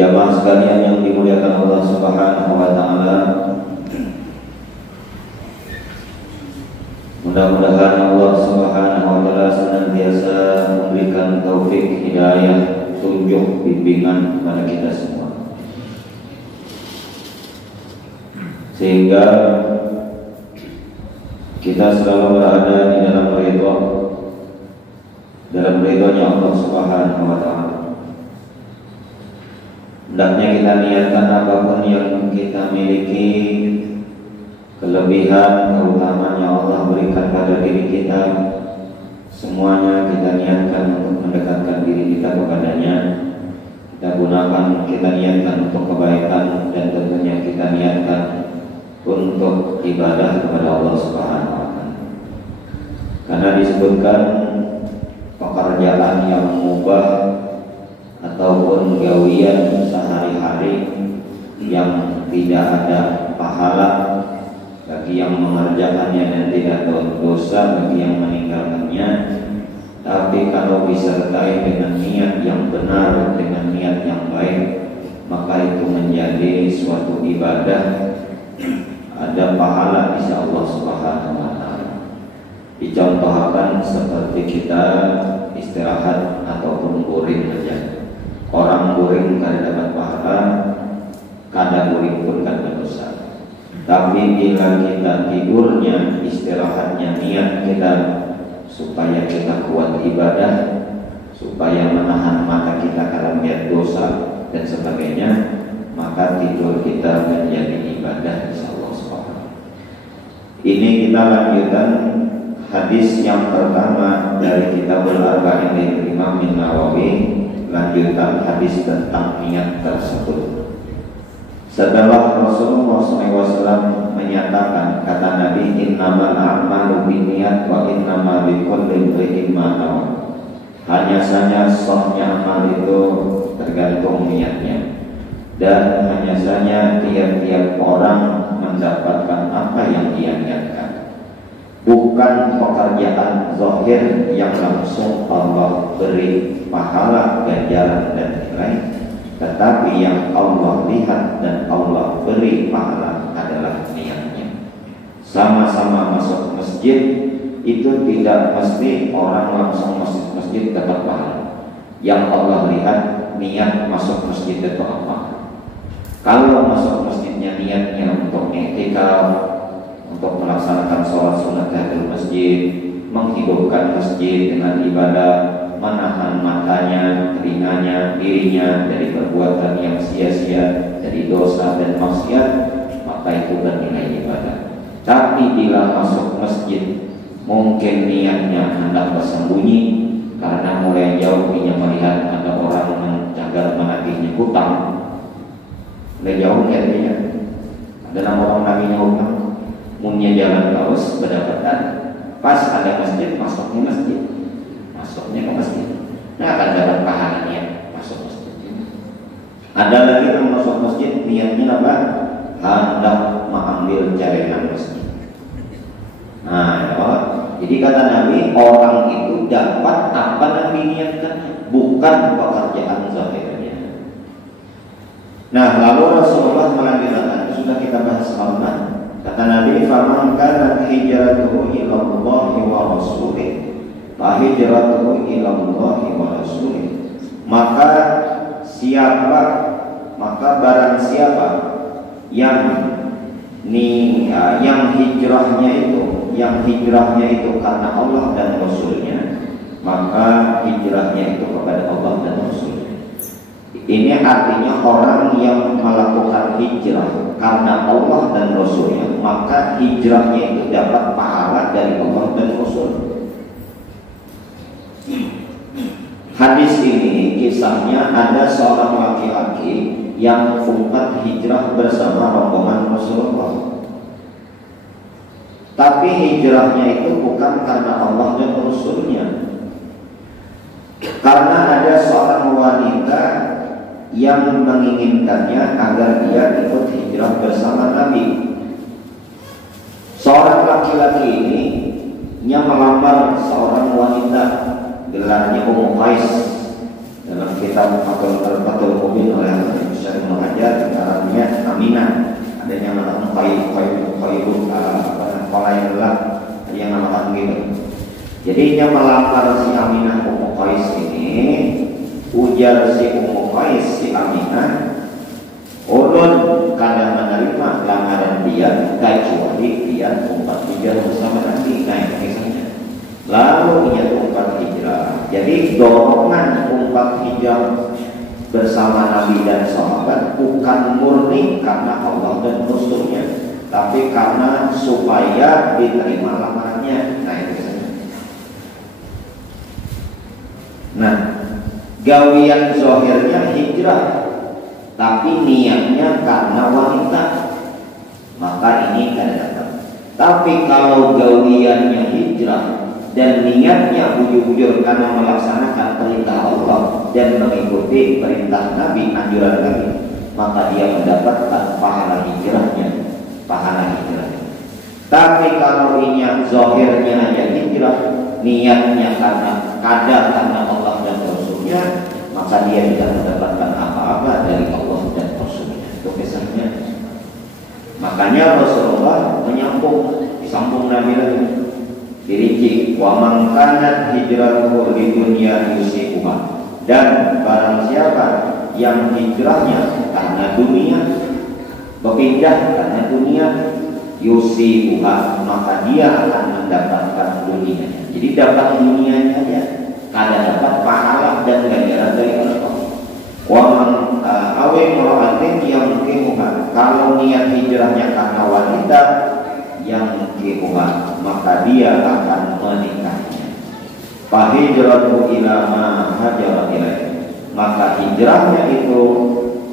Jamaah sekalian yang dimuliakan Allah Subhanahu wa taala, mudah-mudahan Allah Subhanahu wa taala senantiasa memberikan taufik, hidayah, tunjuk, bimbingan kepada kita semua, sehingga kita selalu berada di dalam ridhonya Allah Subhanahu wa taala. Hendaknya kita niatkan apapun yang kita miliki, kelebihan, keutamaan yang Allah berikan pada diri kita, semuanya kita niatkan untuk mendekatkan diri kita kepadanya. Kita gunakan, kita niatkan untuk kebaikan, dan tentunya kita niatkan untuk ibadah kepada Allah Subhanahu wa taala. Karena disebutkan pekerjaan yang mubah ataupun gawian sehari-hari yang tidak ada pahala bagi yang mengerjakannya dan tidak ada dosa bagi yang meninggalkannya, tapi kalau disertai dengan niat yang benar, dengan niat yang baik, maka itu menjadi suatu ibadah, ada pahala insya Allah Subhanahu wa taala. Dicontohkan seperti kita istirahat ataupun guring saja. Orang guring kada dapat pahala, kada guring pun kada dosa. Tapi bila kita tidurnya, istirahatnya, niat kita supaya kita kuat ibadah, supaya menahan mata kita kada melihat dosa dan sebagainya, maka tidur kita menjadi ibadah insyaallah subhanahu. Ini kita lanjutkan hadis yang pertama dari Kitabul Arba'in dari Imam Nawawi, lanjutan hadis tentang niat tersebut. Setelah Rasulullah SAW menyatakan, kata Nabi, innamal a'malu binniyat wa innamal likulli imri'in ma nawa. Hanya saja sahnya amal itu tergantung niatnya, dan hanya saja tiap-tiap orang mendapatkan apa yang dia niatkan. Bukan pekerjaan zahir yang langsung Allah beri pahala, ganjaran dan nilai, tetapi yang Allah lihat dan Allah beri pahala adalah niatnya. Sama-sama masuk masjid, itu tidak mesti orang langsung masuk masjid dapat pahala. Yang Allah lihat niat masuk masjid itu apa. Kalau masuk masjidnya niatnya untuk i'tikaf, untuk melaksanakan sholat sunat tahiyatul masjid, menghidupkan masjid dengan ibadah, menahan matanya, telinganya, dirinya dari perbuatan yang sia-sia, dari dosa dan maksiat, maka itu bernilai ibadah. Tapi bila masuk masjid, mungkin niatnya hendak bersembunyi karena mulai jauh dia melihat ada orang menjaga menagihnya hutang. Mulai jauh lihatnya ada orang menagihnya hutang. Punya jalan terus berdapatan, pas ada masjid, masuknya ke masjid. Nah, akan dapat pahala niat masuk masjid. Ada lagi yang masuk masjid niatnya apa? Hendak mengambil jarinan masjid. Nah, jadi kata Nabi, orang itu dapat apa yang diniatkan, bukan pekerjaan zahirnya. Nah, lalu Rasulullah melanjutkan, sudah kita bahas malam. Kata Nabi, faman kanat hijratuhu ila Allah wa rasulih, fa hijratuhu ila Allah wa rasulih. Maka barang siapa yang hijrahnya itu karena Allah dan Rasulnya, maka hijrahnya itu kepada Allah dan Rasulnya. Ini artinya orang yang melakukan hijrah karena Allah dan Rasulnya, maka hijrahnya itu dapat pahala dari Allah dan Rasul. Hadis ini kisahnya ada seorang laki-laki yang sempat hijrah bersama rombongan Rasulullah. Tapi hijrahnya itu bukan karena Allah dan Rasulnya, karena ada seorang wanita yang menginginkannya agar dia ikut hijrah bersama Nabi. Seorang laki-laki ini yang melamar seorang wanita, gelarnya Ummu Qais, dalam kitab Fathul Mubin oleh sering belajar caranya Aminah. Ada yang namakan ada yang namakan gitu. Jadi yang melamar si Aminah Ummu Qais ini, ujar si Ummu Qais si Aminah, ulun kada menerima lamaran dia kecuali dia umpat hijrah bersama Nabi. Nah, misalnya lalu ia umpat hijrah. Jadi dorongan umpat hijrah bersama Nabi dan sahabat bukan murni karena Allah dan Rasulnya, tapi karena supaya diterima lamarannya. Nah, itu misalnya. Nah, gawian zahirnya hijrah, tapi niatnya karena wanita, maka ini kada dapat. Tapi kalau gawiannya hijrah dan niatnya bujur-bujur karena melaksanakan perintah Allah dan mengikuti perintah Nabi, anjuran Nabi, maka dia mendapatkan pahala hijrahnya, pahala hijrahnya. Tapi kalau niat zahirnya hanya hijrah, niatnya karena Allah dan Rasulnya, maka dia tidak mendapatkan apa-apa dari Allah dan Rasulnya. Itu kisahnya. Makanya Rasulullah disambung Nabi lagi. Dirinci, wa man kanat hijratuhu lidunya yusibuha. Dan barang siapa yang hijrahnya karena dunia, berpindah karena dunia, yusibuha, maka dia akan mendapatkan dunianya. Jadi dapat dunianya aja, kada dapat pahala dan ganjaran dari Allah. Wa man awe muratin yang mungkin, kalau niat hijrahnya karena wanita yang mungkin, maka dia akan menikahnya. Fa hijratu ila ma hajara ilaih, maka hijrahnya itu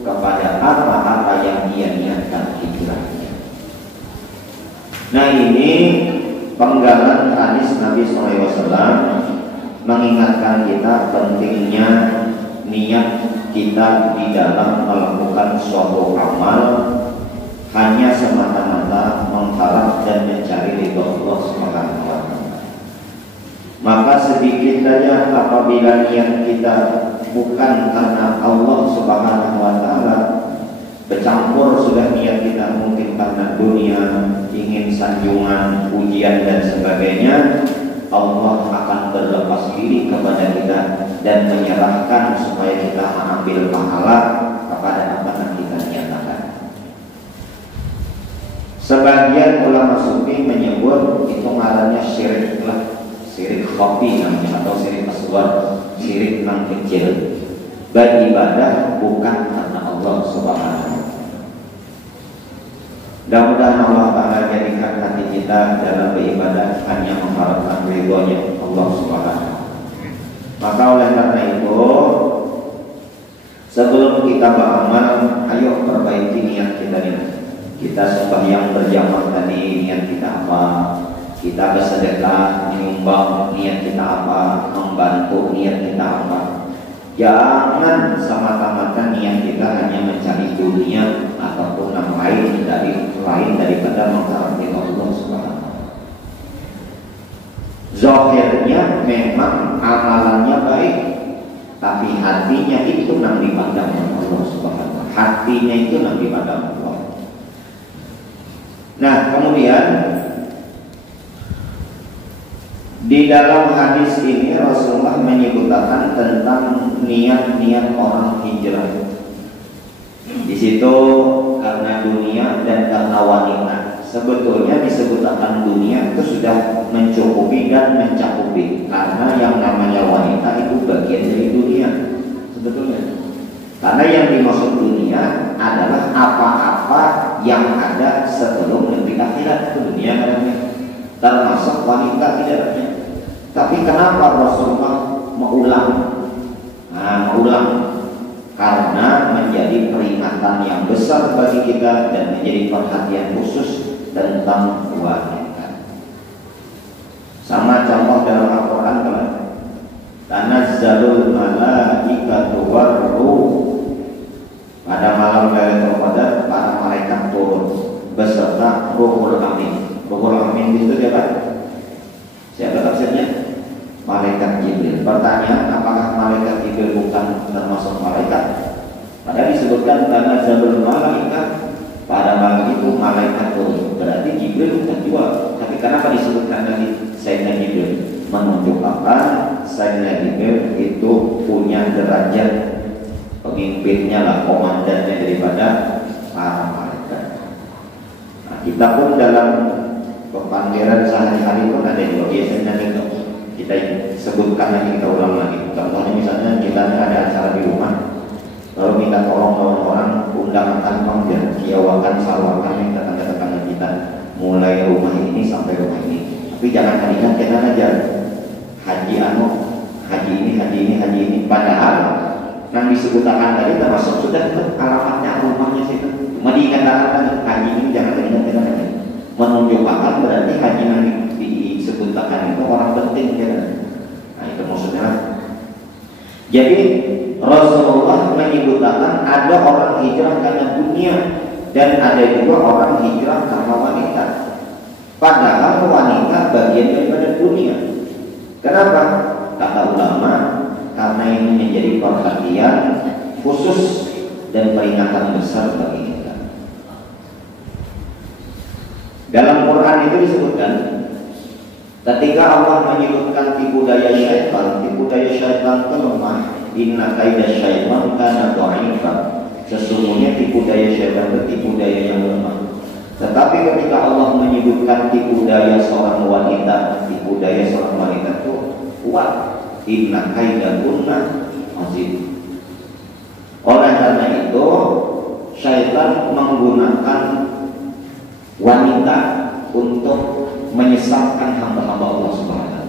kepada apa-apa yang dia niatkan hijrahnya. Nah, ini penggalan hadis Nabi SAW mengingatkan kita pentingnya niat kita di dalam melakukan suatu amal hanya semata-mata mengharap dan mencari ridho Allah Subhanahu wa taala. Maka sedikit saja apabila niat kita bukan karena Allah Subhanahu wa taala, bercampur sudah niat kita mungkin karena dunia, ingin sanjungan, pujian dan sebagainya, Allah akan berlepas diri kepada kita dan menyerahkan supaya kita mengambil pahala kepada apa yang kita nyatakan. Sebagian ulama sufi menyebut itu ngarannya syirik lah, syirik khafi namanya, atau syirik asghar, syirik yang kecil. Beribadah bukan karena Allah Subhanahu wa taala. Mudah-mudahan Allah Ta'ala jadikan hati kita dalam beribadah hanya mengharapkan ridhonya Allah Subhanahu wa taala. Maka oleh karena itu, sebelum kita beramal, ayo perbaiki niat kita ini. Kita sembahyang berjamaah tadi, niat kita apa? Kita bersedekah, menyumbang, niat kita apa? Membantu, niat kita apa? Jangan semata-mata niat kita hanya mencari dunia ataupun yang lain daripada mengharapkan Allah Subhanahu wa taala. Zahirnya memang amalannya baik, tapi hatinya itu yang dipandang Allah Subhanahu wa taala. Hatinya itu yang dipandang Allah. Nah, kemudian di dalam hadis ini Rasulullah menyebutkan tentang niat-niat orang hijrah. Di situ karena dunia dan karena wanita. Sebetulnya disebutkan dunia itu sudah mencukupi dan mencakupi, karena yang namanya wanita itu bagian dari dunia sebetulnya. Karena yang dimaksud dunia adalah apa-apa yang ada sebelum negeri akhirat, itu dunia namanya. Termasuk wanita di dalamnya. Tapi kenapa Rasulullah mengulang? Mengulang karena menjadi peringatan yang besar bagi kita dan menjadi perhatian khusus tentang wanita. Sama contoh dalam Al-Quran kan, tanazzalul malaikatu war-ruh, pada malam Lailatul Qadar para malaikat turun beserta Ruhul Amin. Ruhul Amin itu siapa? Siapa tafsirnya? Malaikat Jibril. Pertanyaan, apakah malaikat Jibril bukan termasuk malaikat? Padahal disebutkan karena Zabrul malaikat, pada malam itu malaikat turun. Berarti Jibril bukan juga. Tapi kenapa disebutkan tadi Sayyidina Jibril? Menunjukkan Sayyidina Jibril itu punya derajat pemimpinnya lah, komandannya daripada para malaikat. Nah, kita pun dalam pemanggilan sehari-hari pun ada juga biasanya itu kita sebutkan lagi, kita ulang lagi. Contohnya misalnya kita ada acara di rumah, lalu minta tolong orang undangan tanpa biar kiawakan sarwakan yang tetangga-tetangga kita mulai rumah ini sampai rumah ini. Tapi jangan kalian kenal aja haji ini. Padahal yang disebutkan tadi termasuk sudah alamatnya rumahnya situ. Cuma diingatkan haji ini jangan kalian kenal aja. Menunjukkan berarti haji yang disebutkan itu orang penting ya. Nah itu maksudnya. Jadi Rasulullah menyebutkan ada orang hijrah karena dunia dan ada juga orang hijrah karena wanita. Padahal wanita bagian daripada dunia. Kenapa? Kata ulama, karena ini menjadi perhatian khusus dan peringatan besar bagi kita. Dalam Quran itu disebutkan, ketika Allah menyebutkan tipu daya syaitan itu lemah. Inna kaida syaitan kana dha'ifa. Sesungguhnya tipu daya syaitan itu tipu daya yang lemah. Tetapi ketika Allah menyebutkan tipu daya seorang wanita itu kuat. Inna kaida kunna azim. Oleh karena itu, syaitan menggunakan wanita untuk menyesatkan hamba-hamba Allah Subhanahu.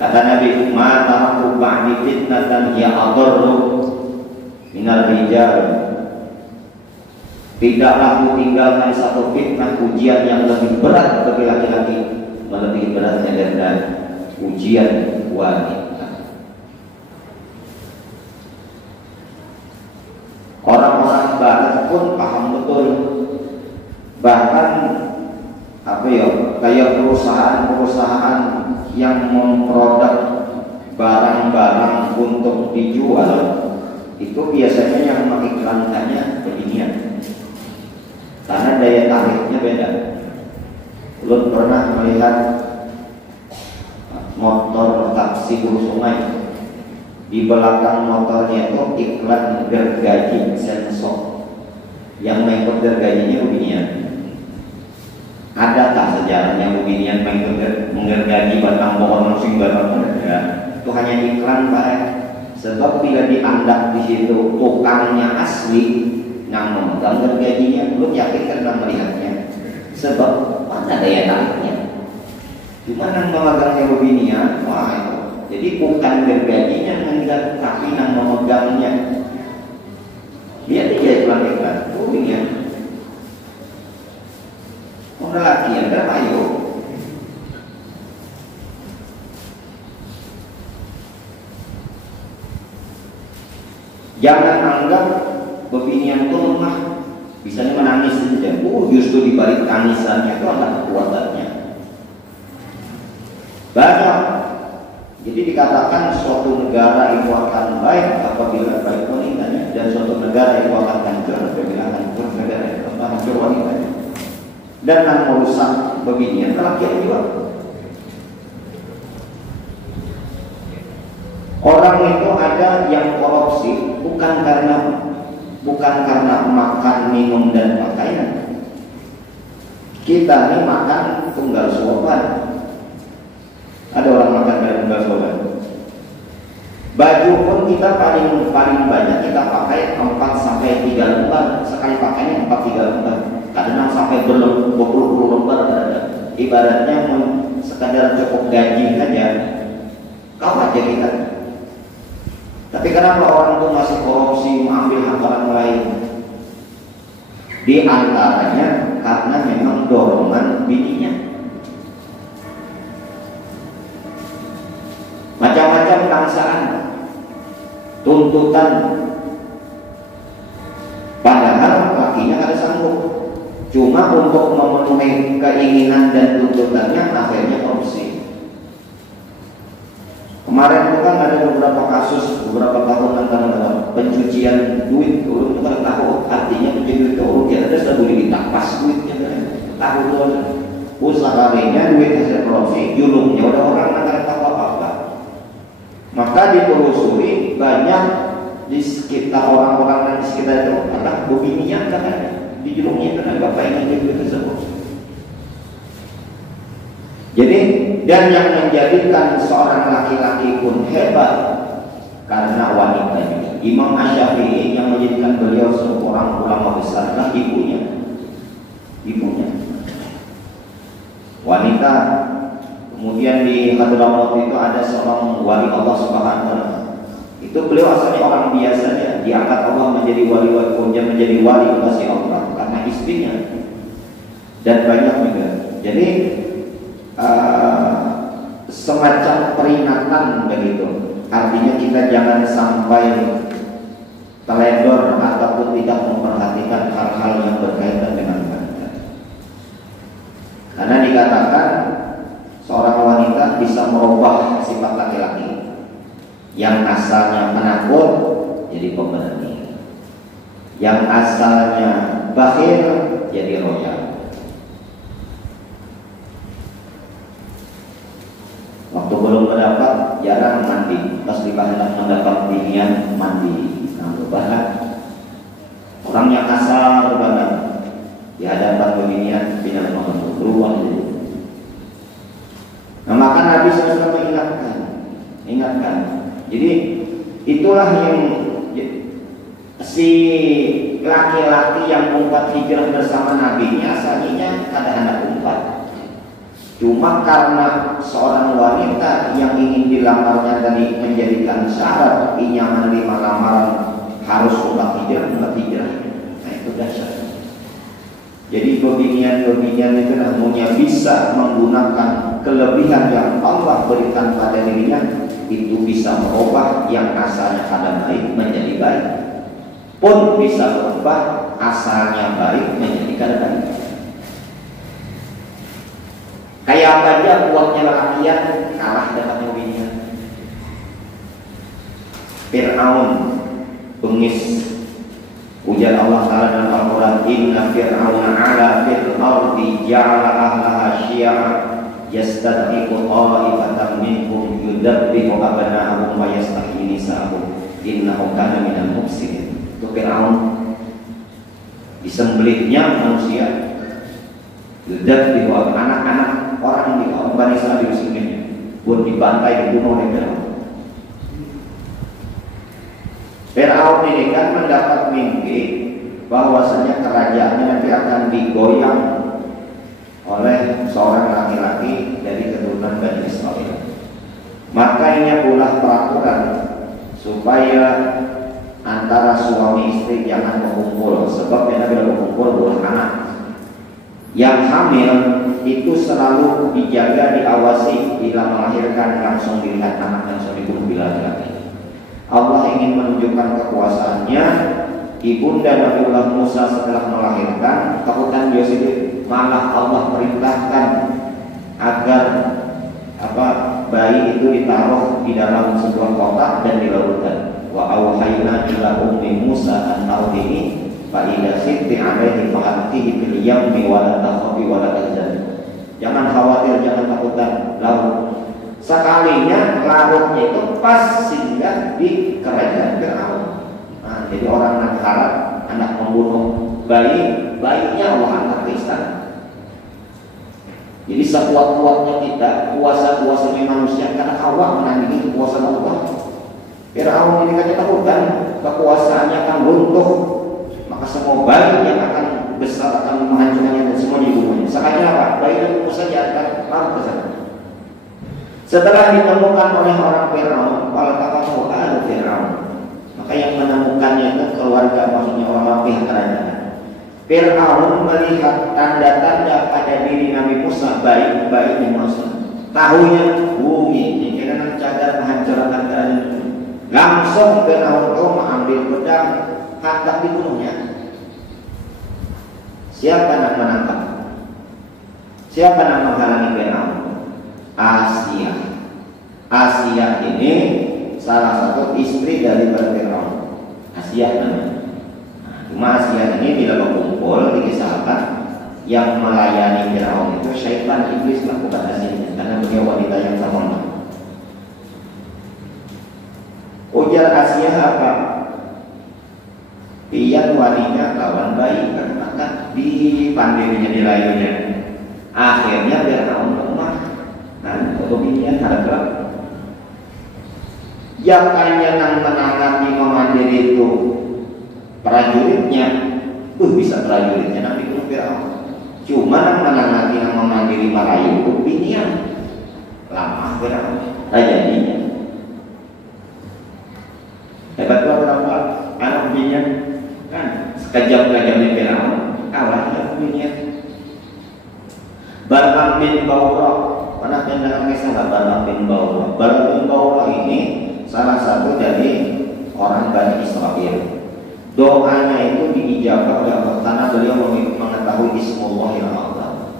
Kata Nabi, "Ma taraku ba'di fitnatan ya adarru minar rijal." Tidaklah aku tinggalkan satu fitnah ujian yang lebih berat bagi laki-laki, melebihi beratnya daripada ujian wanita. Orang-orang barat pun paham betul. Bahkan kayak perusahaan-perusahaan yang memproduk barang-barang untuk dijual itu biasanya yang mengiklankannya beginian, karena daya tariknya beda. Lu pernah melihat motor taksi hulu sungai, di belakang motornya itu iklan gergaji sensor, yang mengikut gergajinya beginian. Adakah sejarahnya beginian menggergaji batang pohon langsung batang ya? Itu hanya iklan Pak. Sebab bila diandak di situ tukangnya asli yang memegang gergajinya, lu yakin karena melihatnya. Sebab mana daya tariknya? Cuma yang memegangnya beginian, wah itu. Jadi bukan gergajinya yang tapi yang memegangnya. Lihat aja iklan-iklan, beginian. Lelaki yang terpayu. Jangan anggap bebinian itu lemah, bisanya menangis saja. Justru di balik tangisannya itu ada kekuatannya. Banyak. Jadi dikatakan suatu negara itu akan baik apabila baik wanitanya, dan suatu negara itu akan hancur apabila hancur negara itu akan hancur wanitanya. Dan yang merusak beginian lelaki juga. Orang itu ada yang korupsi bukan karena makan, minum dan pakaian. Kita ini makan tunggal suapan. Ada orang makan dari tunggal suapan. Baju pun kita paling banyak kita pakai 4 sampai 3 lembar. Sekali pakainya 4-3 lembar. Kadang sampai berpuluh-puluh lembar ada. Ibaratnya sekadar cukup gaji saja, kau aja kita. Tapi kenapa orang itu masih korupsi, mengambil hak orang lain? Di antaranya karena memang dorongan bininya. Macam-macam bangsaan, tuntutan. Padahal lakinya ada sanggup. Cuma untuk memenuhi keinginan dan tuntutannya akhirnya korupsi. Kemarin itu kan ada beberapa kasus beberapa tahun antara pencucian bersihan duit urut itu kan tahu artinya menjadi duit urut ya ada sudah boleh ditapas duitnya kan tahu doang usahanya duit hasil korupsi julungnya udah orang nggak tahu apa-apa maka ditelusuri banyak di sekitar orang-orang di sekitar itu adalah bobinian kan di julungnya itu ada bapak yang jadi duit tersebut jadi dan yang menjadikan seorang laki-laki pun hebat karena wanitanya. Imam Asy-Syafi'i yang menjadikan beliau seorang ulama besar adalah ibunya. Wanita. Kemudian di Hadramaut itu ada seorang wali Allah Subhanahu wa taala. Itu beliau asalnya orang biasa ya, diangkat Allah menjadi wali-wali kemudian menjadi wali kasih Allah karena istrinya. Dan banyak juga. Jadi semacam peringatan begitu. Artinya kita jangan sampai teledor ataupun tidak memperhatikan hal-hal yang berkaitan dengan wanita. Karena dikatakan seorang wanita bisa merubah sifat laki-laki yang asalnya penakut jadi pemberani, yang asalnya bakhil jadi royal. Waktu belum mendapat jarang mandi, pas mendapat pilihan mandi, bahan orang yang asal banget di hadapan pemilihan tidak mau berubah. Nah maka Nabi SAW mengingatkan. Jadi itulah yang si laki-laki yang umpat hijrah bersama Nabi-nya asalnya ada anak umpat. Cuma karena seorang wanita yang ingin dilamarnya tadi menjadikan syarat ia menerima lamaran harus umpat hijrah. Nah itu dasar. Jadi kebinian itu namanya bisa menggunakan kelebihan yang Allah berikan pada dirinya, itu bisa merubah yang asalnya kada baik menjadi baik, pun bisa merubah asalnya baik menjadi kada baik. Kayak apa aja kuatnya rakyat kalah dengan binian. Fir'aun bengis. Ujar Allah Ta'ala dalam Al-Quran, Inna fir'auna ala fil ardi ja'ala ahlaha syi'a yastad'ifu ta'ifatan minhum yudabbihu abna'ahum wa yastahyi nisa'ahum innahu kana minal mufsidin. Itu Fir'aun disembelihnya manusia, yudabbihu anak-anak orang di Bani Israil disembelihnya buat dibantai dibunuh oleh Fir'aun. Fir'aun ini kan mendapat mimpi bahwasanya kerajaannya nanti akan digoyang oleh seorang laki-laki dari keturunan Bani Israil. Makanya pula peraturan supaya antara suami istri jangan berkumpul, sebab yang bila berkumpul buah anak. Yang hamil itu selalu dijaga, diawasi, bila melahirkan langsung dilihat anak langsung dibunuh bila laki-laki. Allah ingin menunjukkan kekuasaannya. Ibunda Nabiullah Musa setelah melahirkan takutan Yosef, malah Allah perintahkan agar bayi itu ditaruh di dalam sebuah kotak dan di lautan. Wa auhayna ila ummi Musa an tawdihi fa idza sitti alaihi fa'atihi bil yammi wa la takhafi wa la tahzan. Jangan khawatir, jangan takutan, laut. Sekalinya larutnya itu pas singgah di kerajaan Fir'aun. Nah, jadi orang nak harap, anak membunuh bayinya Allah angkat ke istana. Jadi sekuat-kuatnya kita, kuasa-kuasanya manusia karena awak menandingi kekuasaan Allah. Fir'aun ini kan takutan kekuasaannya akan runtuh, maka semua bayi yang akan besar akan menghancurkannya dan semuanya dibunuhnya. Sekalinya apa? Bayi yang Musa akan larut ke sana. Setelah ditemukan oleh orang Fir'aun, faltaqatahu alu Fir'aun, maka yang menemukannya itu keluarga, maksudnya orang pihak kerajaan. Fir'aun melihat tanda-tanda pada diri Nabi Musa, baik-baiknya Musa. Tahunya bumi ini kira cadar menghancurkan kerajaan. Langsung Fir'aun itu mengambil pedang, hendak dibunuhnya. Siapa yang menangkap? Siapa yang menghalangi Fir'aun? Asia ini salah satu istri dari Fir'aun. Asia namanya. Nah, cuma Asia ini bila berkumpul dikisahkan yang melayani Firaun itu syaitan iblis lah, bukan aslinya, karena beliau wanita yang sempurna. Ujar Asia apa? Pian walinya kawan baik, maka di pandirinya di layunya. Akhirnya Firaun lemah. Nah, kemudian harap yang hanya nang menangani memandiri itu prajuritnya, bisa prajuritnya Nabi Firaun. Cuma nang menangani nang memandiri marayu itu binian lama Firaun. Jadinya hebat berapa anak binian kan sekejap-kejapnya Firaun kalah ya binian. Balak bin Baura, pernah mendengar kisah Balak bin Baura? Balak bin Baura ini salah satu dari orang Bani Israel. Doanya itu diijabah oleh Allah karena beliau mengetahui Ismullahil A'zam.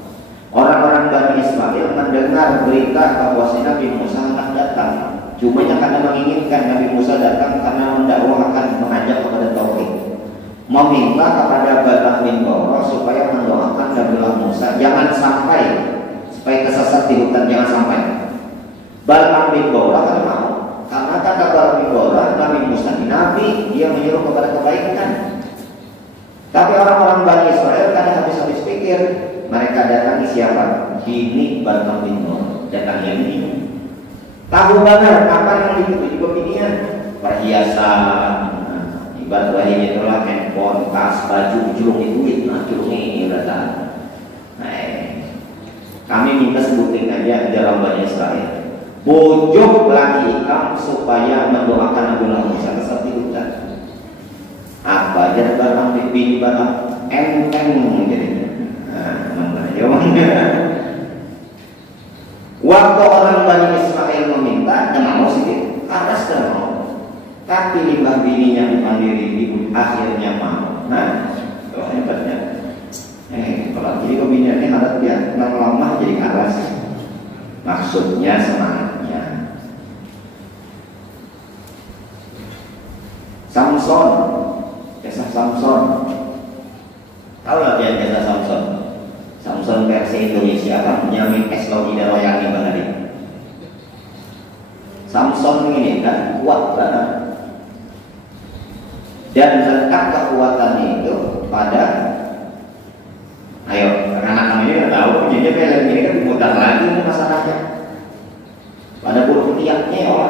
Orang-orang Bani Israel mendengar berita bahwa Nabi Musa akan datang. Cuma karena menginginkan Nabi Musa datang karena mendakwahkan, mengajak kepada tauhid. Meminta kepada Balak bin Baura supaya mendoakan Nabi Musa jangan sampai supaya kesesat di hutan, jangan sampai. Balak bin Baura kan mau, karena kata Balak bin Baura Nabi Musa ini Nabi, dia menyuruh kepada kebaikan. Tapi orang-orang Bani Israel kan habis-habis pikir, mereka datangi siapa? Ini Balak bin Baura, datangnya ini. Tahu benar apa yang dibutuhkan beginian? Perhiasan. Ibarat lainnya itulah handphone, tas, baju, julung duit, nah julung ini datang. Kami minta sebutin aja dalam Bani Israel. Bujuk lagi kamu supaya mendoakan Nabi Musa kesat di hutan. Apa aja barang bin barang enteng jadinya. Waktu orang Bani Israel meminta, jangan mau sedikit, atas dan mau. Tapi limbah bininya mandiri akhirnya mau. Nah, itu hebatnya. Kalau jadi pembinaannya harus dia lama jadi alas. Maksudnya semangatnya. Samson, kisah Samson. Tahu lah dia kisah Samson. Samson versi Indonesia kan menyamin eslo tidak loyani bahari. Samson ini kan kuat banget. Dan letak kekuatan itu pada, ayo anak-anak ini udah tahu, jadi film ini kan diputar lagi masalahnya pada bulu ketiaknya ya.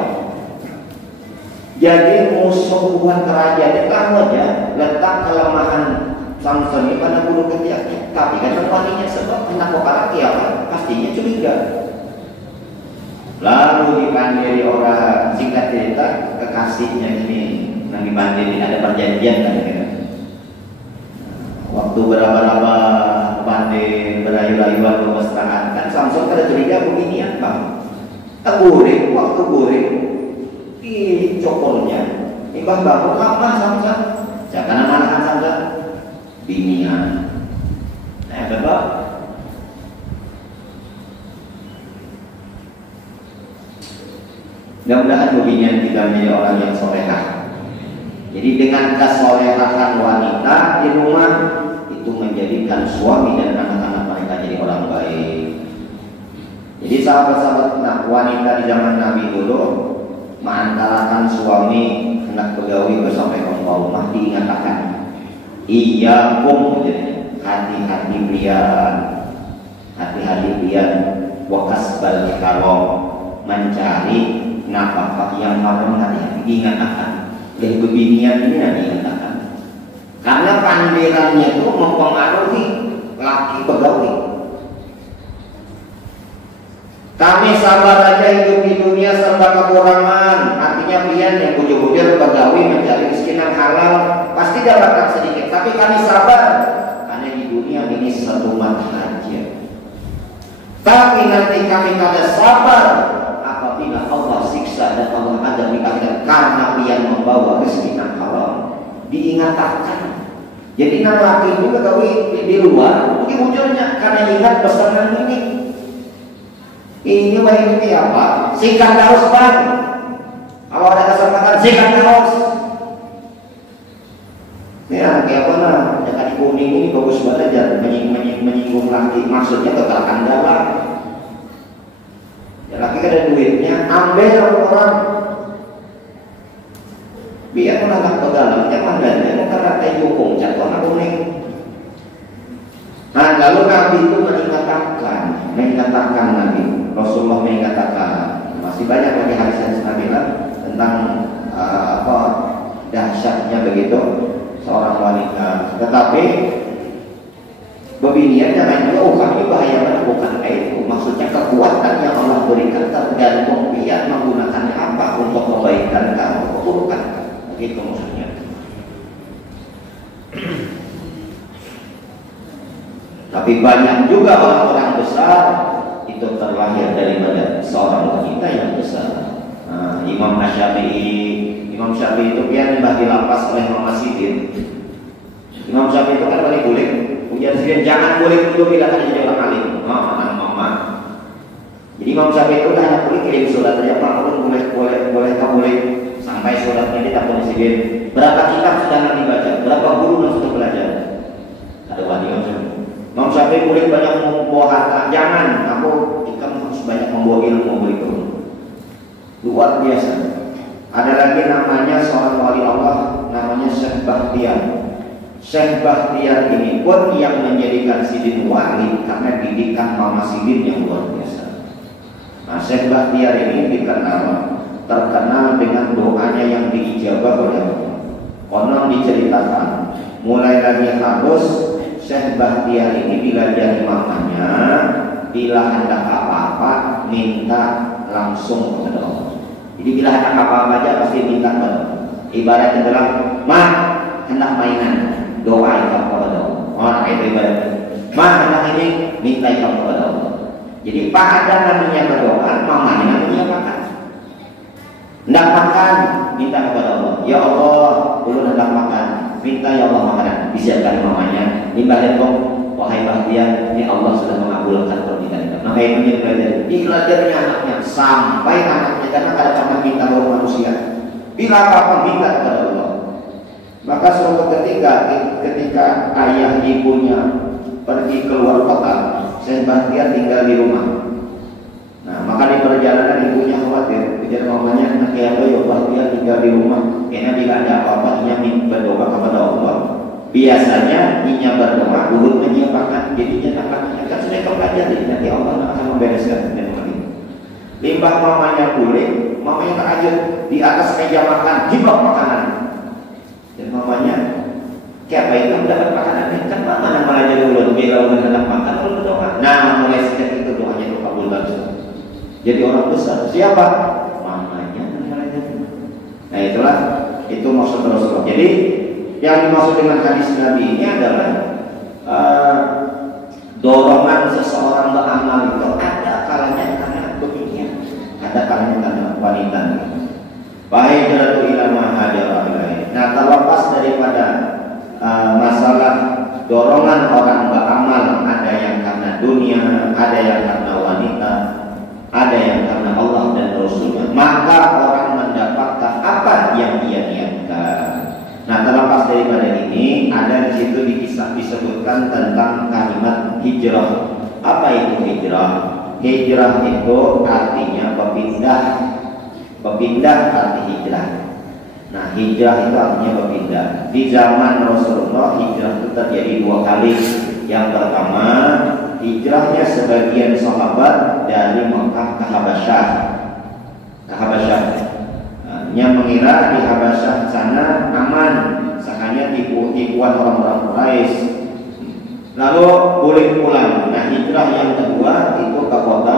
Jadi musuhan kerajaan itu aja letak kelemahan Samson ini pada bulu ketiaknya. Tapi kan tempatnya sebab kena kokara kiamat pastinya curiga. Lalu dipandiri orang, singkat cerita kekasihnya ini yang dipandiri ada perjanjian kan ya. Waktu berapa pandai berayu-ayuan bermesraan kan Samson pada curiga beginian bang. Goreng, waktu goreng di cokolnya ini bang bangun lama Samson. Jangan mana Samson binian. Nah betul. Mudah-mudahan beginian kita menjadi orang yang solehah. Jadi dengan kesolehan wanita di rumah itu menjadikan suami dan anak-anak mereka jadi orang baik. Jadi sahabat-sahabat wanita di zaman Nabi dulu mengantarakan suami hendak pegawai itu sampai ke rumah diingatkan, iya kum, hati-hati pian, wakas balik kalau mencari nafkah yang haram, hati-hati diingatkan. Dari kebinian ini yang diingatkan. Karena pandirannya itu mempengaruhi laki pegawai. Kami sabar aja hidup di dunia serba kekurangan. Artinya pian yang bujur-bujur pegawai mencari rezeki yang halal pasti dapatkan sedikit. Tapi kami sabar karena di dunia ini satu mata aja. Tapi nanti kami kada sabar apabila Allah siksa dan Allah adab di akhirat karena pian membawa rezeki yang halal. Diingatkan. Jadi nang laki juga gawe di luar, mungkin munculnya karena ingat pesanan ini. Ini baik ini apa? Sikat terus bang. Kalau ada kesempatan sikat terus. Ya, kayak apa nah? Jangan kuning ini bagus banget aja, menyinggung laki, maksudnya kekalahan dalam. Ya laki ada duitnya, ambil orang. Biar menangkap pegalamnya mandanya, karena kayak dukung warna kuning. Nah, lalu Nabi itu mengatakan Nabi Rasulullah mengatakan, masih banyak lagi hadis Nabi tentang dahsyatnya begitu seorang wanita. Tetapi beginian jangan juga kami bahaya banget, bukan itu. Maksudnya kekuatan yang Allah berikan tergantung dia menggunakannya apa, untuk kebaikan atau keburukan. Begitu maksudnya. Tapi banyak juga orang-orang besar itu terlahir daripada seorang wanita yang besar. Nah, Imam Syafi'i itu dia dibagi lapas oleh Mama Sidin. Imam Syafi'i itu kan paling kulik. Ujian Sidin jangan kulik dulu bila kan jadi orang alim. Mama. Jadi Imam Syafi'i itu hanya kulik kirim surat saja, Pak, boleh kamu kulik sampai suratnya ditapun Sidin. Berapa kitab sudah Nabi baca? Berapa guru yang sudah belajar? Ada wali Imam Syafi'i kulik banyak membawa harta. Jangan, kamu harus banyak membawa ilmu begitu. Luar biasa. Ada lagi namanya seorang wali Allah, namanya Syekh Bahtiar. Syekh Bahtiar ini pun yang menjadikan Sidin wali karena didikan Mama Sidin yang luar biasa. Nah, Syekh Bahtiar ini terkenal dengan doanya yang diijabah oleh Allah. Konon diceritakan, mulai lagi halus Syekh Bahtiar ini bila jadi mamanya, bila hendak apa-apa minta langsung kepada Allah. Jadi bila hendak apa-apa aja pasti minta kepada Allah. Ibaratnya adalah, "Ma, hendak mainan, doa kepada Allah." Oh, itu ibaratnya. "Ma, hendak ini, minta kepada Allah." Jadi Pak ada namanya berdoa, mamanya namanya makan. Hendak makan, minta kepada Allah. "Ya Allah, ulun hendak makan, minta ya Allah makanan." Disiapkan mamanya. Limbah dong, wahai Bahtiar, ini Allah sudah mengabulkan permintaan kita. Maka itu dia belajar. Diajarnya anaknya sampai anaknya karena kadang-kadang minta kepada manusia. Bila apa minta kepada Allah. Maka suatu ketika ayah ibunya pergi keluar kota, Syekh Bahtiar tinggal di rumah. Nah, maka di perjalanan ibunya khawatir. Kejar mamanya, "Nak ya Bahtiar tinggal di rumah. Karena bila ada apa-apa, ia berdoa kepada Allah." Biasanya inya berdoa, dulu menyiapkan jadinya anaknya kan sudah kepelajari, nanti Allah akan membereskan dan begitu. Limbah mamanya kulit, mamanya terajut di atas meja makan, hibah makanan. Dan mamanya, "Siapa itu mendapat makanan? Kan mama yang melajari ulun, bila ulun hendak makan, ulun berdoa." Nah, mulai sejak itu doanya dikabulkan. Jadi orang besar. Siapa? Mamanya yang melajari. Nah, itu maksud Rasulullah. Jadi yang dimaksud dengan hadis Nabi ini adalah dorongan seseorang beramal itu ada kalanya karena beginian, ada kalanya karena wanita. Baik jalatu ila ma hajara ilaihi. Nah, terlepas daripada masalah dorongan orang beramal, ada yang karena dunia, ada yang karena wanita, ada yang karena Allah dan Rasulnya, maka orang mendapatkan apa yang dia niatkan. Nah, terlepas daripada ini, ada di situ disebutkan tentang kalimat hijrah. Apa itu hijrah? Hijrah itu artinya berpindah arti hijrah. Nah, hijrah itu artinya berpindah. Di zaman Rasulullah hijrah itu terjadi 2 kali. Yang pertama, hijrahnya sebagian sahabat dari Mekah ke Habasyah. Yang mengira di Habasyah sana aman, sakanya tipuan orang-orang Quraisy. Lalu boleh pulang. Nah, hijrah yang kedua itu ke kota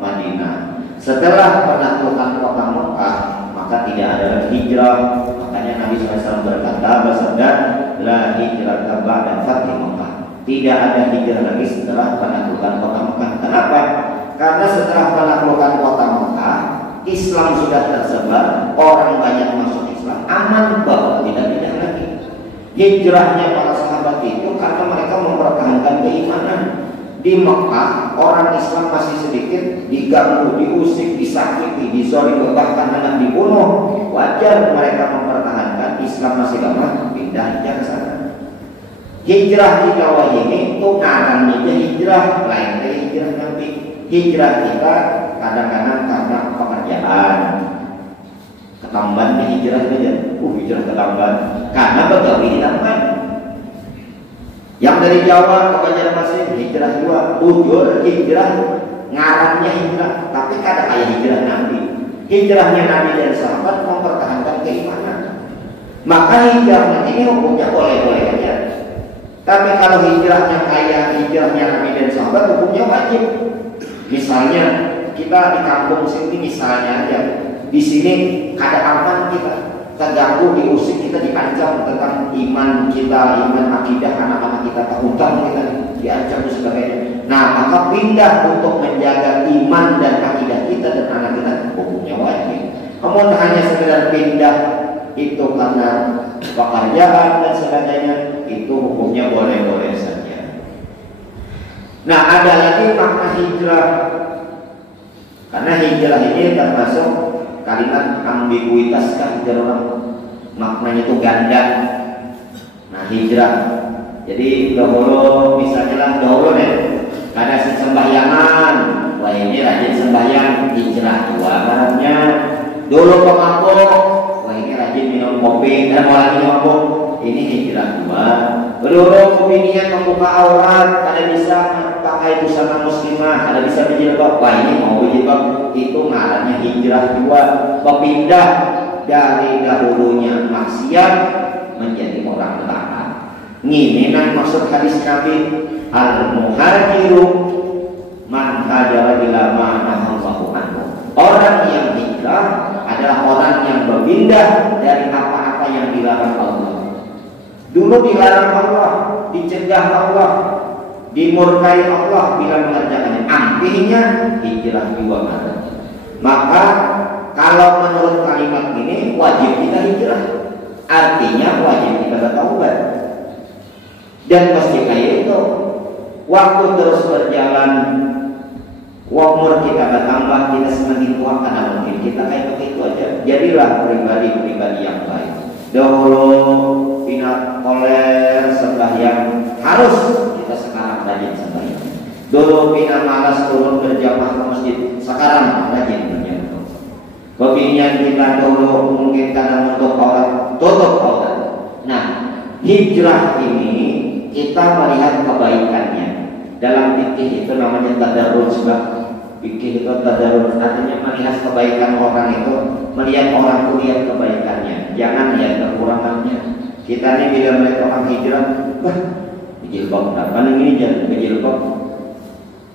Madinah. Setelah penaklukan kota Mekah, maka tidak ada lagi hijrah. Makanya Nabi SAW berkata, bersabda, "La hijrata ba'da fathi Mekah." Tidak ada hijrah lagi setelah penaklukan kota Mekah. Kenapa? Karena setelah penaklukan kota Mekah, Islam sudah tersebar, orang banyak masuk Islam, aman bahwa tidak lagi. Hijrahnya para sahabat itu karena mereka mempertahankan keimanan. Di Mekah orang Islam masih sedikit, diganggu, diusik, disakiti, dizalimi, bahkan anak dibunuh. Wajar mereka mempertahankan Islam masih lama, pindah ke sana. Hijrah di Jawa ini itu ngarannya hijrah, lain dari hijrah Nabi. Hijrah kita kadang-kadang karena pekerjaan, ketambahan hijrah saja. Hijrah ketambahan karena begawi di tambahan. Yang dari Jawa ke Banjarmasin hijrah juga, bujur hijrah, ngarannya hijrah, tapi kadang kayak hijrah Nabi. Hijrahnya Nabi dan sahabat mempertahankan keimanan. Maka hijrahnya ini hukumnya boleh-boleh aja. Tapi kalau hijrahnya kayak hijrahnya Nabi dan sahabat, hukumnya wajib. Misalnya kita di kampung sini misalnya aja, di sini ada aman kita terganggu, diusik, kita diancam tentang iman kita, iman akidah anak-anak kita, terutama kita diancam dan sebagainya. Nah, maka pindah untuk menjaga iman dan akidah kita dan anak kita, hukumnya wajib. Namun hanya sekedar pindah itu karena pekerjaan dan sebagainya, itu hukumnya boleh-boleh saja. Nah, ada lagi makna hijrah. Karena hijrah ini termasuk kalimat ambiguitas kan, hijrah maknanya itu ganda. Nah, hijrah. Jadi dahulu misalnya lah dahulu deh ada sembahyangan, wah ini rajin sembahyang, hijrah dua baratnya. Dulu pemabuk, wah ini rajin minum kopi, dan mau lagi mabuk, ini hijrah dua. Dulu kepingin membuka aurat, ada bisa pakai busana muslimah, ada bisa berjilbab, wah ini mau berjilbab, itu ngarannya hijrah dua. Berpindah dari dahulunya maksiat menjadi orang taat. Ini maksud hadis Nabi, al-muhajiru man hajara ila ma nahallahu anhu. Orang yang hijrah adalah orang yang berpindah dari apa-apa yang dilarang Allah. Dulu dilarang Allah, dicegah Allah, dimurkai Allah bila mengerjakannya. Artinya hijrah dua kali. Maka kalau menurut kalimat ini wajib kita hijrah. Artinya wajib kita bertaubat. Dan pasti kayak itu, waktu terus berjalan, umur kita bertambah, kita semakin tua, karena mungkin kita kayak begitu aja. Jadilah pribadi-pribadi yang baik. Dahulu bina koler sembahyang, harus kita sekarang rajin sembahyang. Dulu bina malas turun berjamaah ke masjid, sekarang rajin berjamaah. Kepinginan kita dulu mungkin karena untuk orang, tutup aurat. Nah, hijrah ini kita melihat kebaikannya. Dalam fikih itu namanya tadarruj. Fikih itu tadarruj, artinya melihat kebaikan orang itu, melihat orang itu lihat kebaikannya, jangan lihat kekurangannya. Kita ini bila melihat orang hijrah, wah, jilbab berapa ini jangan jilbab,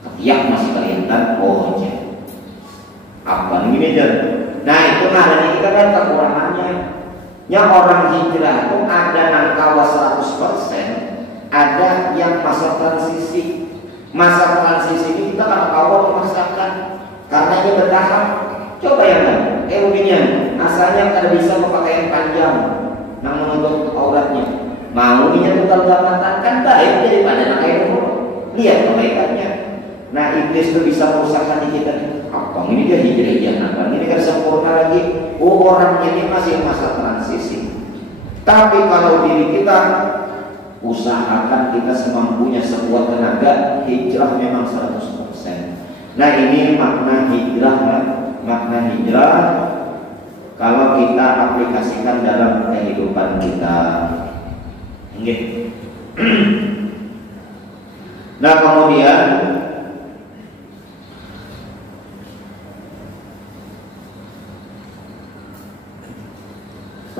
ketiak masih kelihatan, oh aja. Apa ini jangan. Nah itu namanya kita kan kekurangannya. Yang orang hijrah itu ada nangkawa 100%. Ada yang masa transisi. Masa transisi ini kita kan awal memaksakan karena ini bertahap. Coba ya kan, beginian. Asalnya kada bisa berpakaian panjang, namun menutup auratnya. Mau ini tukar gamatan kan baik daripada pakai dulu. Lihat kebaikannya. Nah iblis itu bisa merusak hati kita. Apa ini dia hijrah apa? Ini kan sempurna lagi. Oh orangnya ini masih masa transisi. Tapi kalau diri kita usahakan kita semampunya sekuat tenaga, hijrah memang 100%. Nah ini makna hijrah, makna hijrah kalau kita aplikasikan dalam kehidupan kita. Okay. Nah kemudian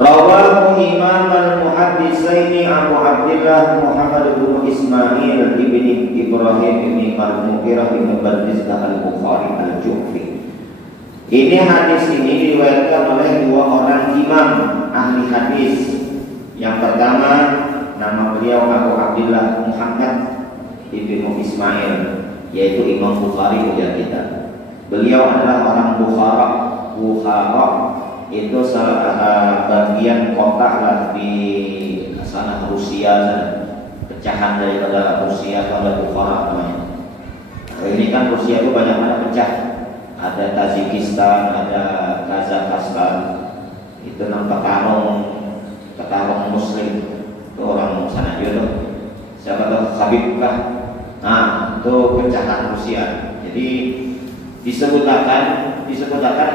rawahu Imam al-Muhaddisaini Abu Abdillah Muhammad bin Ismail ibn Ibrahim ibn Al-Mughirah ibn Bardizbah al-Bukhari al-Ju'fi. Ini hadis ini diriwayatkan oleh dua orang imam ahli hadis. Yang pertama nama beliau Abu Abdillah Muhammad ibn Ismail, yaitu Imam Bukhari ujar kita. Beliau adalah orang Bukhara. Bukhara itu salah bagian kota lah di sana Rusia, pecahan daripada Rusia pada Bukhara namanya. Ini kan Rusia itu banyak pecah, ada Tajikistan, ada Kazakhstan, itu nampak petarung Muslim, itu orang sana juga tuh. siapa tahu Habib kah? Nah, itu pecahan Rusia. Jadi disebutkan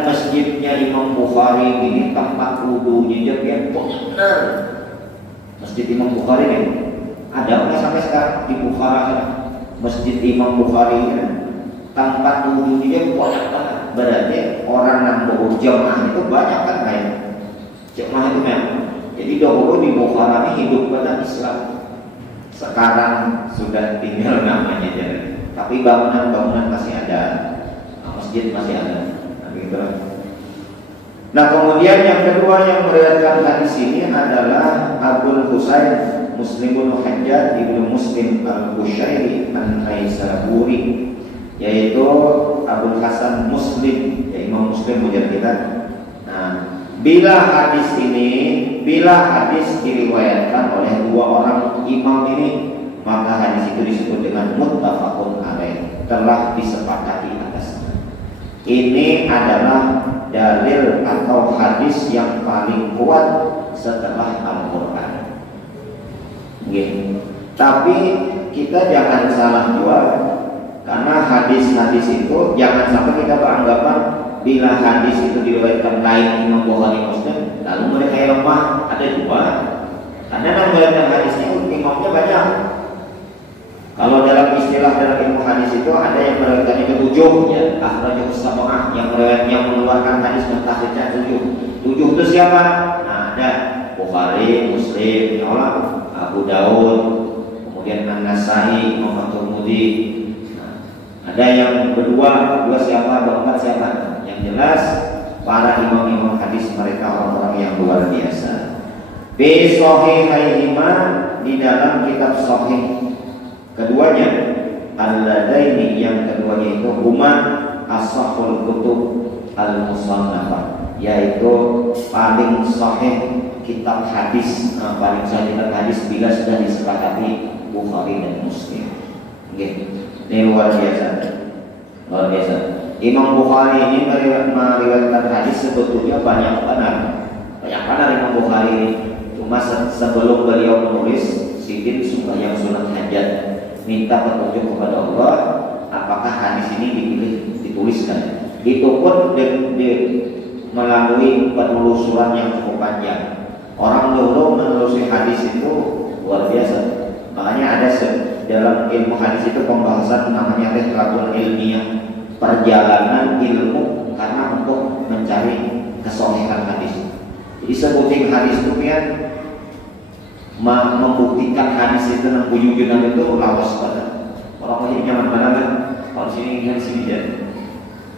masjidnya Imam Bukhari ini tempat wudunya yang benar. Masjid Imam Bukhari ini ada nggak sampai sekarang di Bukhara? Masjid Imam Bukhari ini tempat wudunya banyak banget. Berarti orang yang bawa jamaah itu banyak kan kayak jamaah itu memang. Jadi dahulu di Bukhara ini hidup banget Islam. Sekarang sudah tinggal namanya jadi. Tapi bangunan-bangunan masih ada, masjid masih ada. Nah, kemudian yang kedua yang meriwayatkan hadis ini adalah Abul Husain Muslim bin Hajjaj ibnu Muslim al-Qushairi an-Naisaburi, yaitu Abul Hasan Muslim, ya Imam Muslim ujar kita. Nah, bila hadis diriwayatkan oleh dua orang imam ini, maka hadis itu disebut dengan muttafaqun alaih, telah disepakati atasnya. Ini adalah dalil atau hadis yang paling kuat setelah Al-Quran. Tapi kita jangan salah jual, karena hadis-hadis itu jangan sampai kita beranggapan bila hadis itu diriwayatkan lain Imam Bukhari Muslim, lalu mereka yang lemah. Ada dua, karena yang meriwayatkan hadisnya imamnya banyak. Kalau dalam istilah dalam ilmu hadis itu ada yang meriwayatkan itu 7, ya, akhrajah sab'ah, yang mengeluarkan hadis mentahrijnya 7. 7 itu siapa? Nah, ada Bukhari, Muslim, ya Allah, Abu Daud, kemudian An-Nasai, Muhammad Tirmidzi. Nah, ada yang berdua siapa? Berempat siapa? Yang jelas para imam-imam hadis mereka orang-orang yang luar biasa. Bi sahihaihima, di dalam kitab sahih keduanya, al-ladaini, yang keduanya itu huma as-sahhul kutub al-musannafah, yaitu paling sahih kitab hadis, paling sahih kitab hadis bila sudah disepakati Bukhari dan Muslim. Ini luar biasa. Imam Bukhari ini meriwayatkan hadis sebetulnya banyak benar Imam Bukhari ini. Cuma sebelum beliau menulis sidin sembahyang sunat hajat, minta petunjuk kepada Allah apakah hadis ini dituliskan. Itu pun melalui penelusuran yang cukup panjang. Orang dulu menelusuri hadis itu luar biasa. Makanya ada dalam ilmu hadis itu pembahasan namanya rihlatul ilmiah, perjalanan ilmu karena untuk mencari kesohihan hadis. Jadi sebutin hadis itu kan membuktikan hadis itu dan wujudnya itu lawas banget. Orang ini nyaman banget. Kalau sini kan sini jadi.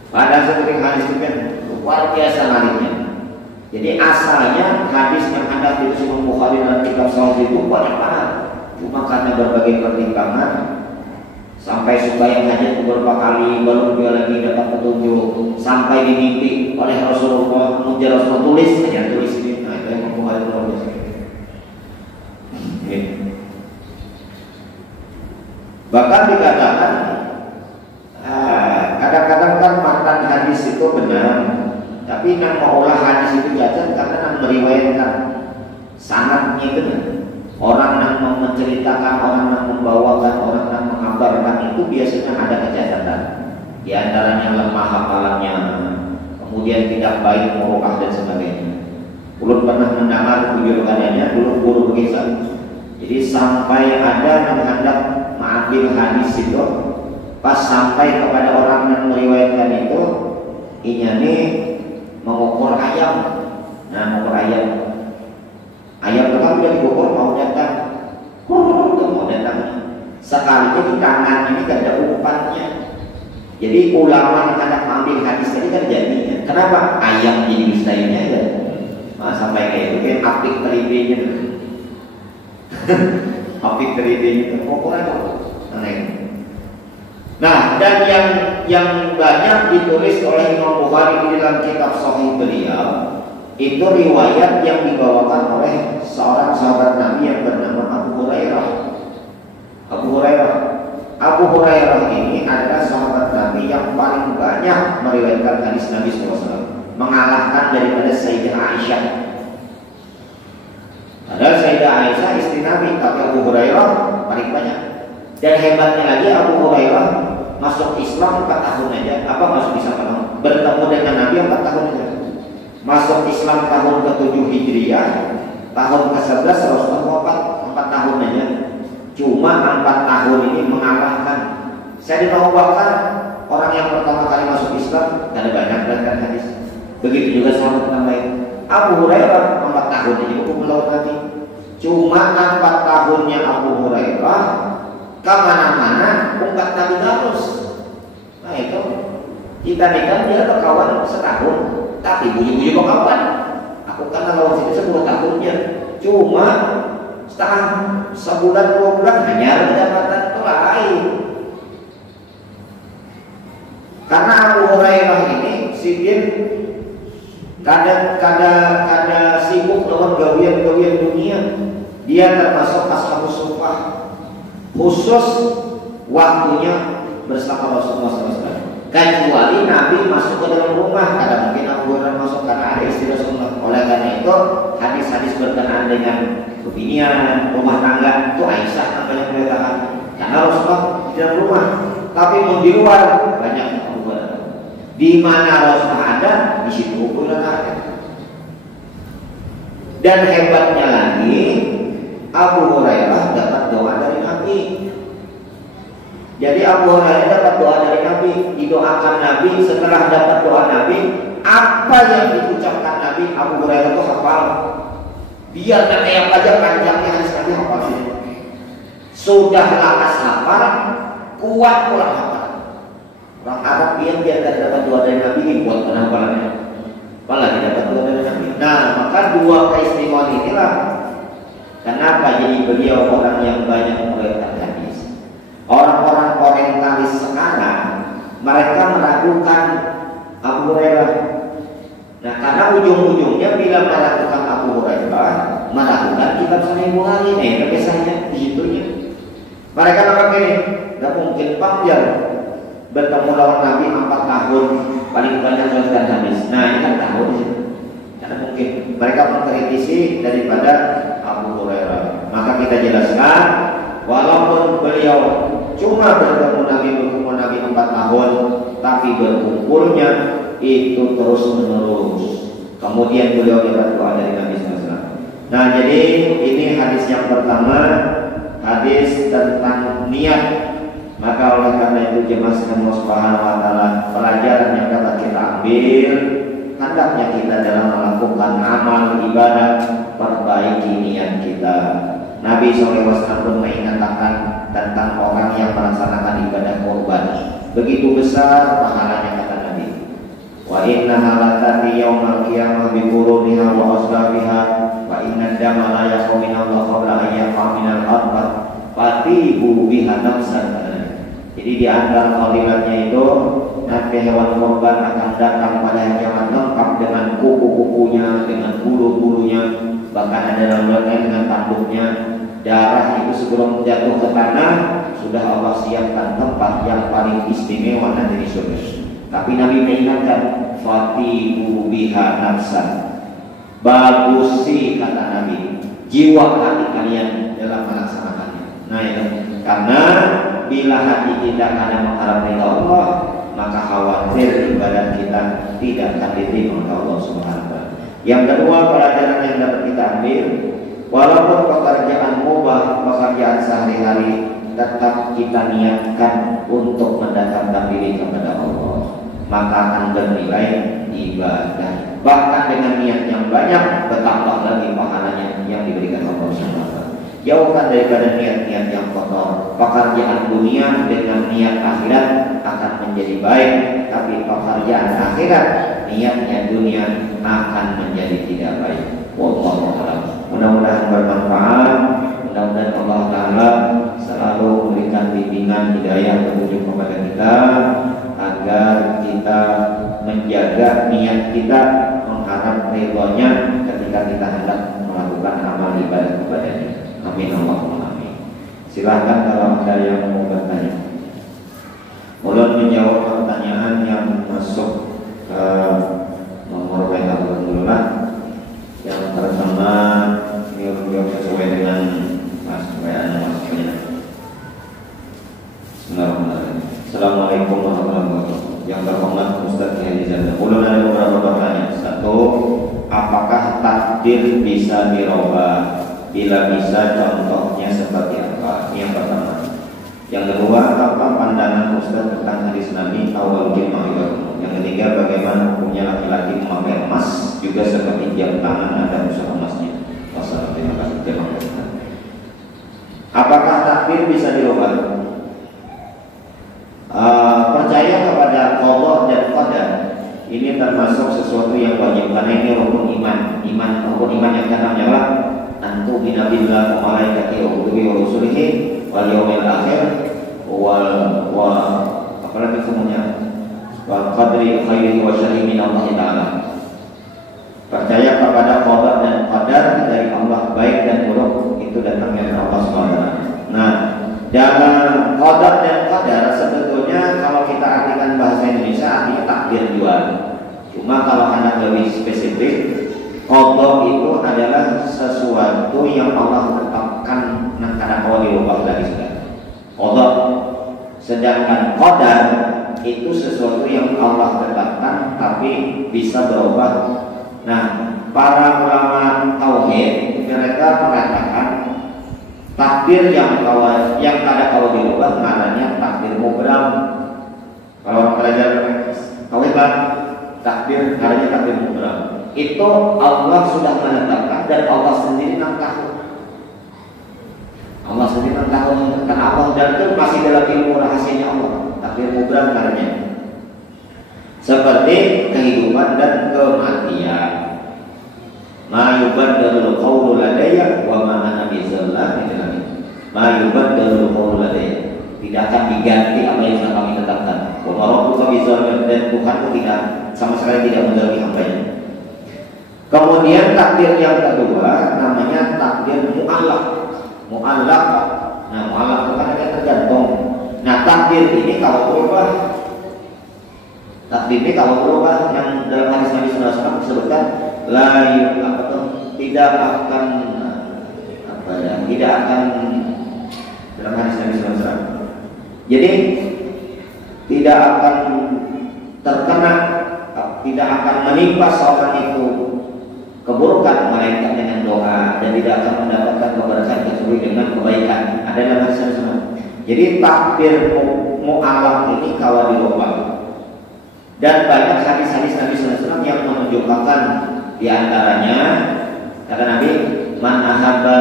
Pada seperti hadis itu kan luar biasa larinya. Jadi asalnya hadis yang ada di Imam Bukhari dan kitab Sahih itu banyak banget. Cuma karena berbagai pertimbangan sampai sembahyang hajat beberapa kali baru dia lagi dapat petunjuk, sampai dimimpi oleh Rasulullah, kemudian Rasulullah tulis ini. Nah, itu yang Imam Bukhari tulis. Bahkan dikatakan kadang-kadang kan matan hadis itu benar, tapi yang mengolah hadis itu cacat karena yang meriwayatkan sanadnya benar. Orang yang menceritakan, orang yang membawakan, orang yang mengabarkan itu biasanya ada kecacatan. Di antaranya lemah hafalannya, kemudian tidak baik murukah dan sebagainya. Ulun pernah mendengar tujuannya dulu guru berkisah. Jadi sampai ada yang hendak mengambil hadis itu, pas sampai kepada orang yang meriwayatkan itu, ini mengukur ayam. Nah, mengukur ayam. Ayam itu kan udah diukur mau datang. Mau datang. Sekalinya di tangan ini gak ada umpannya. Jadi ulama yang hendak mengambil hadis tadi kan jadinya. Kenapa? Ayam jadi ustaznya ya. Nah, sampai kayak itu kan apik teribenya. Apik teribenya ukuran aneh. Nah, dan yang banyak ditulis oleh Imam Bukhari di dalam kitab Sahih beliau itu riwayat yang dibawakan oleh seorang sahabat Nabi yang bernama Abu Hurairah. Abu Hurairah ini adalah sahabat Nabi yang paling banyak meriwayatkan hadis Nabi SAW, mengalahkan daripada Sayyidah Aisyah. Padahal Sayyidah Aisyah istri Nabi, tapi Abu Hurairah paling banyak. Dan hebatnya lagi Abu Hurairah masuk Islam 4 tahun aja. Apa masuk Islam 4 tahun? Bertemu dengan Nabi 4 tahun aja. Masuk Islam tahun ke-7 Hijriah, tahun ke-11 Rasulullah wafat 4 tahun aja. Cuma 4 tahun ini mengalahkan Sayyidina Abu Bakar, orang yang pertama kali masuk Islam, ada banyak belajar hadis. Begitu juga sahabat yang lain. Abu Hurairah 4 tahun ini cukup melawan Nabi. Cuma 4 tahunnya Abu Hurairah kemana-mana umat Nabi terus. Nah itu kita nikah dia berkawan setahun, tapi bunyi-bunyi kawan. Aku kan lawan sini 10 tahunnya. Cuma setahun, sebulan 2 bulan hanya pendapatan itu lain. Karena Abu Hurairah ini sidin kada sibuk dengan gawian-gawian dunia. Dia termasuk ashabus suffah, khusus waktunya bersama Rasulullah SAW. Kecuali Nabi masuk ke dalam rumah, kada mungkin Abu Hurairah masuk karena ada istri Rasulullah. Oleh karena itu hadis-hadis berkenaan dengan kebinian, rumah tangga itu Aisyah namanya perintahkan. Karena Rasulullah di dalam rumah, tapi di luar banyak Abu Hurairah. Di mana Rasulullah ada, di situ Abu Hurairah ada. Dan hebatnya lagi, Abu Hurairah dapat doa dari Nabi. Jadi Abu Hurairah dapat doa dari Nabi, didoakan Nabi. Setelah dapat doa Nabi, apa yang diucapkan Nabi, Abu Hurairah itu hafal. Biarkan yang aja panjangnya hadis Nabi hafal sih. Sudah lakas hafal, kuat pula hafal. Orang Arab biar tidak dapat doa dari Nabi, buat penhafalannya. Apalagi dapat doa dari Nabi. Nah, maka dua keistimewaan inilah kenapa jadi beliau orang yang banyak meriwayatkan hadis. Orang-orang orientalis sekarang mereka meragukan Abu Hurairah. Nah, karena ujung-ujungnya bila meragukan Abu Hurairah, meragukan kitab Sahih Bukhari. Biasanya disitunya. Mereka nampak ini, tidak mungkin panjang bertemu lawan Nabi 4 tahun paling banyak meriwayatkan hadis. Nah, ini kan tahun sih. Tidak mungkin. Mereka mengkritisi daripada Abu Hurairah. Maka kita jelaskan, walaupun beliau cuma bertemu Nabi 4 tahun, tapi berkumpulnya itu terus menerus. Kemudian beliau dapat doa dari Nabi SAW. Nah, jadi ini hadis yang pertama, hadis tentang niat. Maka oleh karena itu jemaah Allah Subhanahu wa taala, pelajaran yang dapat kita ambil, hendaknya kita dalam melakukan amal ibadah perbaiki niat kita. Nabi SAW pun mengingatkan tentang orang yang melaksanakan ibadah korban. Begitu besar pahalanya kata Nabi. Wa inna halatati yaumal qiyamah bi quruniha wa aslafiha wa inna dama la yaqu min Allah qabla an yaqa min al-ardh fatibu biha nafsan. Jadi di antara fadilatnya itu nanti hewan korban akan datang pada hari kiamat lengkap dengan kuku-kukunya, dengan bulu-bulunya, bahkan ada dalam dengan tanduknya. Darah itu sebelum jatuh ke tanah sudah Allah siapkan tempat yang paling istimewa nanti di surga. Tapi Nabi mengingatkan, fatihu biha nafsan, bagusi kata Nabi jiwa hati kalian dalam melaksanakannya. Nah itu karena bila hati kita ada mengharap ridha Allah, maka khawatir ibadah kita tidak akan diterima oleh Allah Subhanahu wa taala. Yang kedua, pelajaran yang dapat kita ambil, walaupun pekerjaan mubah, pekerjaan sehari-hari, tetap kita niatkan untuk mendekatkan diri kepada Allah, maka akan bernilai ibadah. Bahkan dengan niat yang banyak, bertambah lagi pahalanya yang diberikan Allah Subhanahu wa taala. Jauhkan daripada niat-niat yang kotor. Pekerjaan dunia dengan niat akhirat akan menjadi baik, tapi pekerjaan akhirat niatnya dunia akan menjadi tidak baik. Wallahu a'lam. Mudah-mudahan bermanfaat. Mudah-mudahan Allah Ta'ala selalu memberikan bimbingan hidayah petunjuk kepada kita agar kita menjaga niat kita mengharap ridhonya ketika kita hendak melakukan amal ibadah kepadanya. Amin Allahumma amin. Silakan kalau ada yang mau bertanya. Ulun menjawab pertanyaan yang masuk ke nomor WA Alhamdulillah. Yang pertama jawab sesuai dengan WA-nya. takdir bisa dirubah? Bila bisa, contohnya seperti apa? Ini yang pertama. Yang kedua, apa pandangan Ustaz tentang hadis Nabi awal jum'ah? Yang ketiga, bagaimana hukumnya laki-laki memakai emas juga seperti jam tangan ada unsur emasnya? Wassalamualaikum. Apakah takdir bisa dirubah? Percaya kepada Allah dan qadar ini termasuk sesuatu yang wajib karena ini rukun iman. Rukun iman yang keenamnya adalah antu binabillah wa malaikatihi wa kutubihi wa rusulihi wal yaumil akhir wa apalagi semuanya wa qadri khairihi wa syarrihi min Allah Ta'ala. Percaya kepada qadar dan qadar dari Allah, baik dan buruk itu datangnya dari Allah SWT. Nah, dalam qadar dan qadar sebetulnya kalau kita artikan bahasa Indonesia artinya takdir juga. Cuma kalau Anda lebih spesifik, qadar itu adalah sesuatu yang Allah tetapkan karena kalau dirubah lagi sudah. Qadar. Sedangkan qadar itu sesuatu yang Allah tetapkan tapi bisa berubah. Nah, para ulama tauhid mereka mengatakan takdir yang ada kalau dirubah namanya takdir mubram. Kalau belajar tauhid takdir namanya takdir mubram. Itu Allah sudah menetapkan dan Allah sendiri yang tahu. Allah sendiri yang tahu karena Allah dan itu masih dalam ilmu rahasianya Allah. Takdir mubram namanya. Seperti kehidupan dan kematian. Ma yubaddalul qawlu ladayya wa ma ana bizallamin lil abid. Ma yubaddalul qawlu ladayya. Tidak akan diganti apa yang sudah kami tetapkan. Wa ma rabbuka bizallamin, dan Tuhanmu tidak sama sekali tidak menzalimi hambanya. Kemudian takdir yang kedua namanya takdir mu'allaq. Mu'allaq. Nah, mu'allaq itu kan ada tergantung. Nah, takdir ini kalau berubah, yang dalam hadis Nabi SAW disebutkan tidak akan dalam hadis Nabi SAW. Jadi tidak akan terkena, tidak akan menimpa seorang itu keburukan melainkan dengan doa, dan tidak akan mendapatkan keberkahan kecuali dengan kebaikan. Ada dalam hadis Nabi SAW. Jadi takdir mu'allaq ini kalau dirubah. Dan banyak hadis-hadis Nabi SAW yang menunjukkan di antaranya kata Nabi, man ahabba